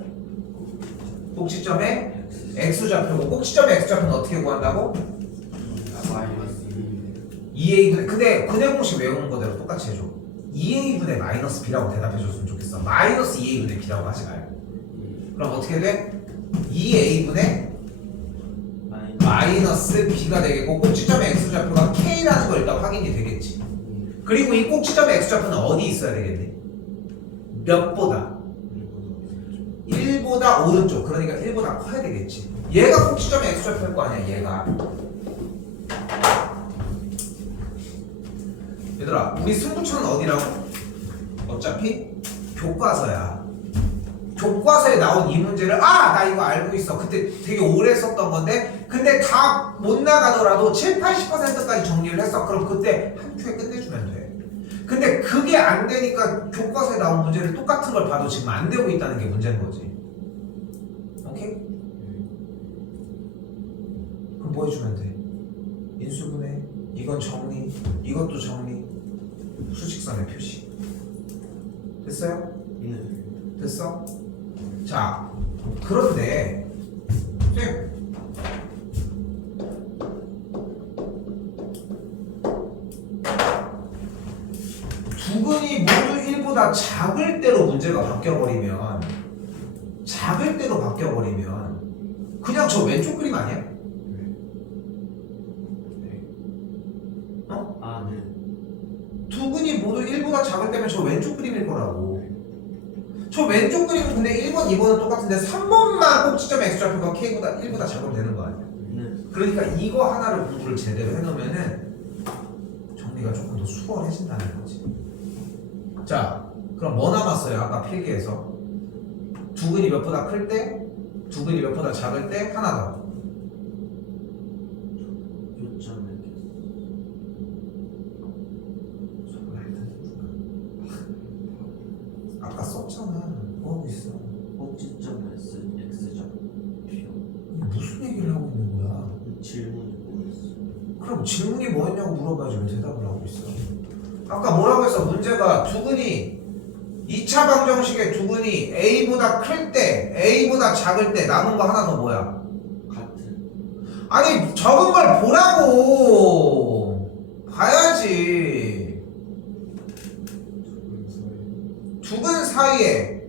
꼭지점에 x좌표고 꼭지점에 x좌표는 어떻게 구한다고? 마이너스 2a분의 근데 근해 공식 외우는 거대로 똑같이 해줘. 2a분의 마이너스 b라고 대답해줬으면 좋겠어. 마이너스 2a분의 b라고 하지 말고. 그럼 어떻게 돼? 2a분의 마이너스 b가 되겠고 꼭지점의 x좌표가 k라는 걸 일단 확인이 되겠지. 그리고 이 꼭지점의 x좌표는 어디 있어야 되겠니? 몇보다? 1보다 오른쪽. 그러니까 1보다 커야 되겠지. 얘가 꼭지점의 x좌표일 거 아니야, 얘가. 얘들아, 우리 승부처는 어디라고? 어차피 교과서야. 교과서에 나온 이 문제를 나 이거 알고 있어. 그때 되게 오래 썼던 건데 근데 다 못 나가더라도 7, 80%까지 정리를 했어. 그럼 그때 한 큐에 끝내주면 돼. 근데 그게 안 되니까 교과서에 나온 문제를 똑같은 걸 봐도 지금 안 되고 있다는 게 문제인 거지. 오케이? 그럼 뭐 해주면 돼? 인수분해, 이건 정리, 이것도 정리, 수직선의 표시. 됐어요? 네. 됐어? 자, 그런데 쌤, 두근이 모두 1보다 작을 때로 문제가 바뀌어버리면 그냥 저 왼쪽 그림 아니야? 아, 네. 두근이 모두 1보다 작을 때면 저 왼쪽 그림일 거라고. 저 왼쪽 그림은 근데 1번, 2번은 똑같은데 3번만 꼭지점 x좌표가 k보다 1보다 작으면 되는 거 아니야? 네. 그러니까 이거 하나를 공부를 제대로 해놓으면은 정리가 조금 더 수월해진다는 거지. 자, 그럼 뭐 남았어요? 아까 필기에서 두근이 몇보다 클 때, 두근이 몇보다 작을 때 하나 더. 교점을 아까 썼잖아. 뭐 하고 있어? 꼭지점 x점 이게 무슨 얘기를 하고 있는 거야? 질문이 뭐였어? 그럼 질문이 뭐였냐고 물어봐야지 왜 대답을 하고 있어? 아까 뭐라고 했어? 문제가 두근이 2차 방정식의 두근이 a보다 클 때, a보다 작을 때 남은 거 하나 더 뭐야? 같은 아니 적은 걸 보라고. 봐야지. 두근 사이에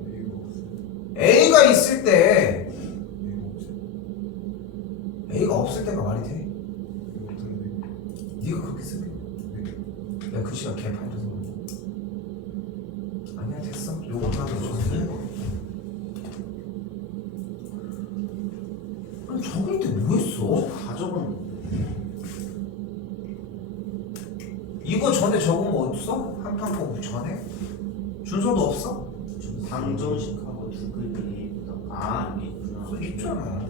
a가 있을 때 a가 없을 때가 말이 돼? 네가 그렇게 쓰면 야 글씨가 개판져서 아니야 됐어. 요거 하나 더 줬어. 아니 적을 때 뭐 했어? 다 적었는데 이거 전에 적은 거 없어? 한판 공부 전에? 준서도 없어? 방정식하고 두근이 A보다 이게 있구나. 있잖아.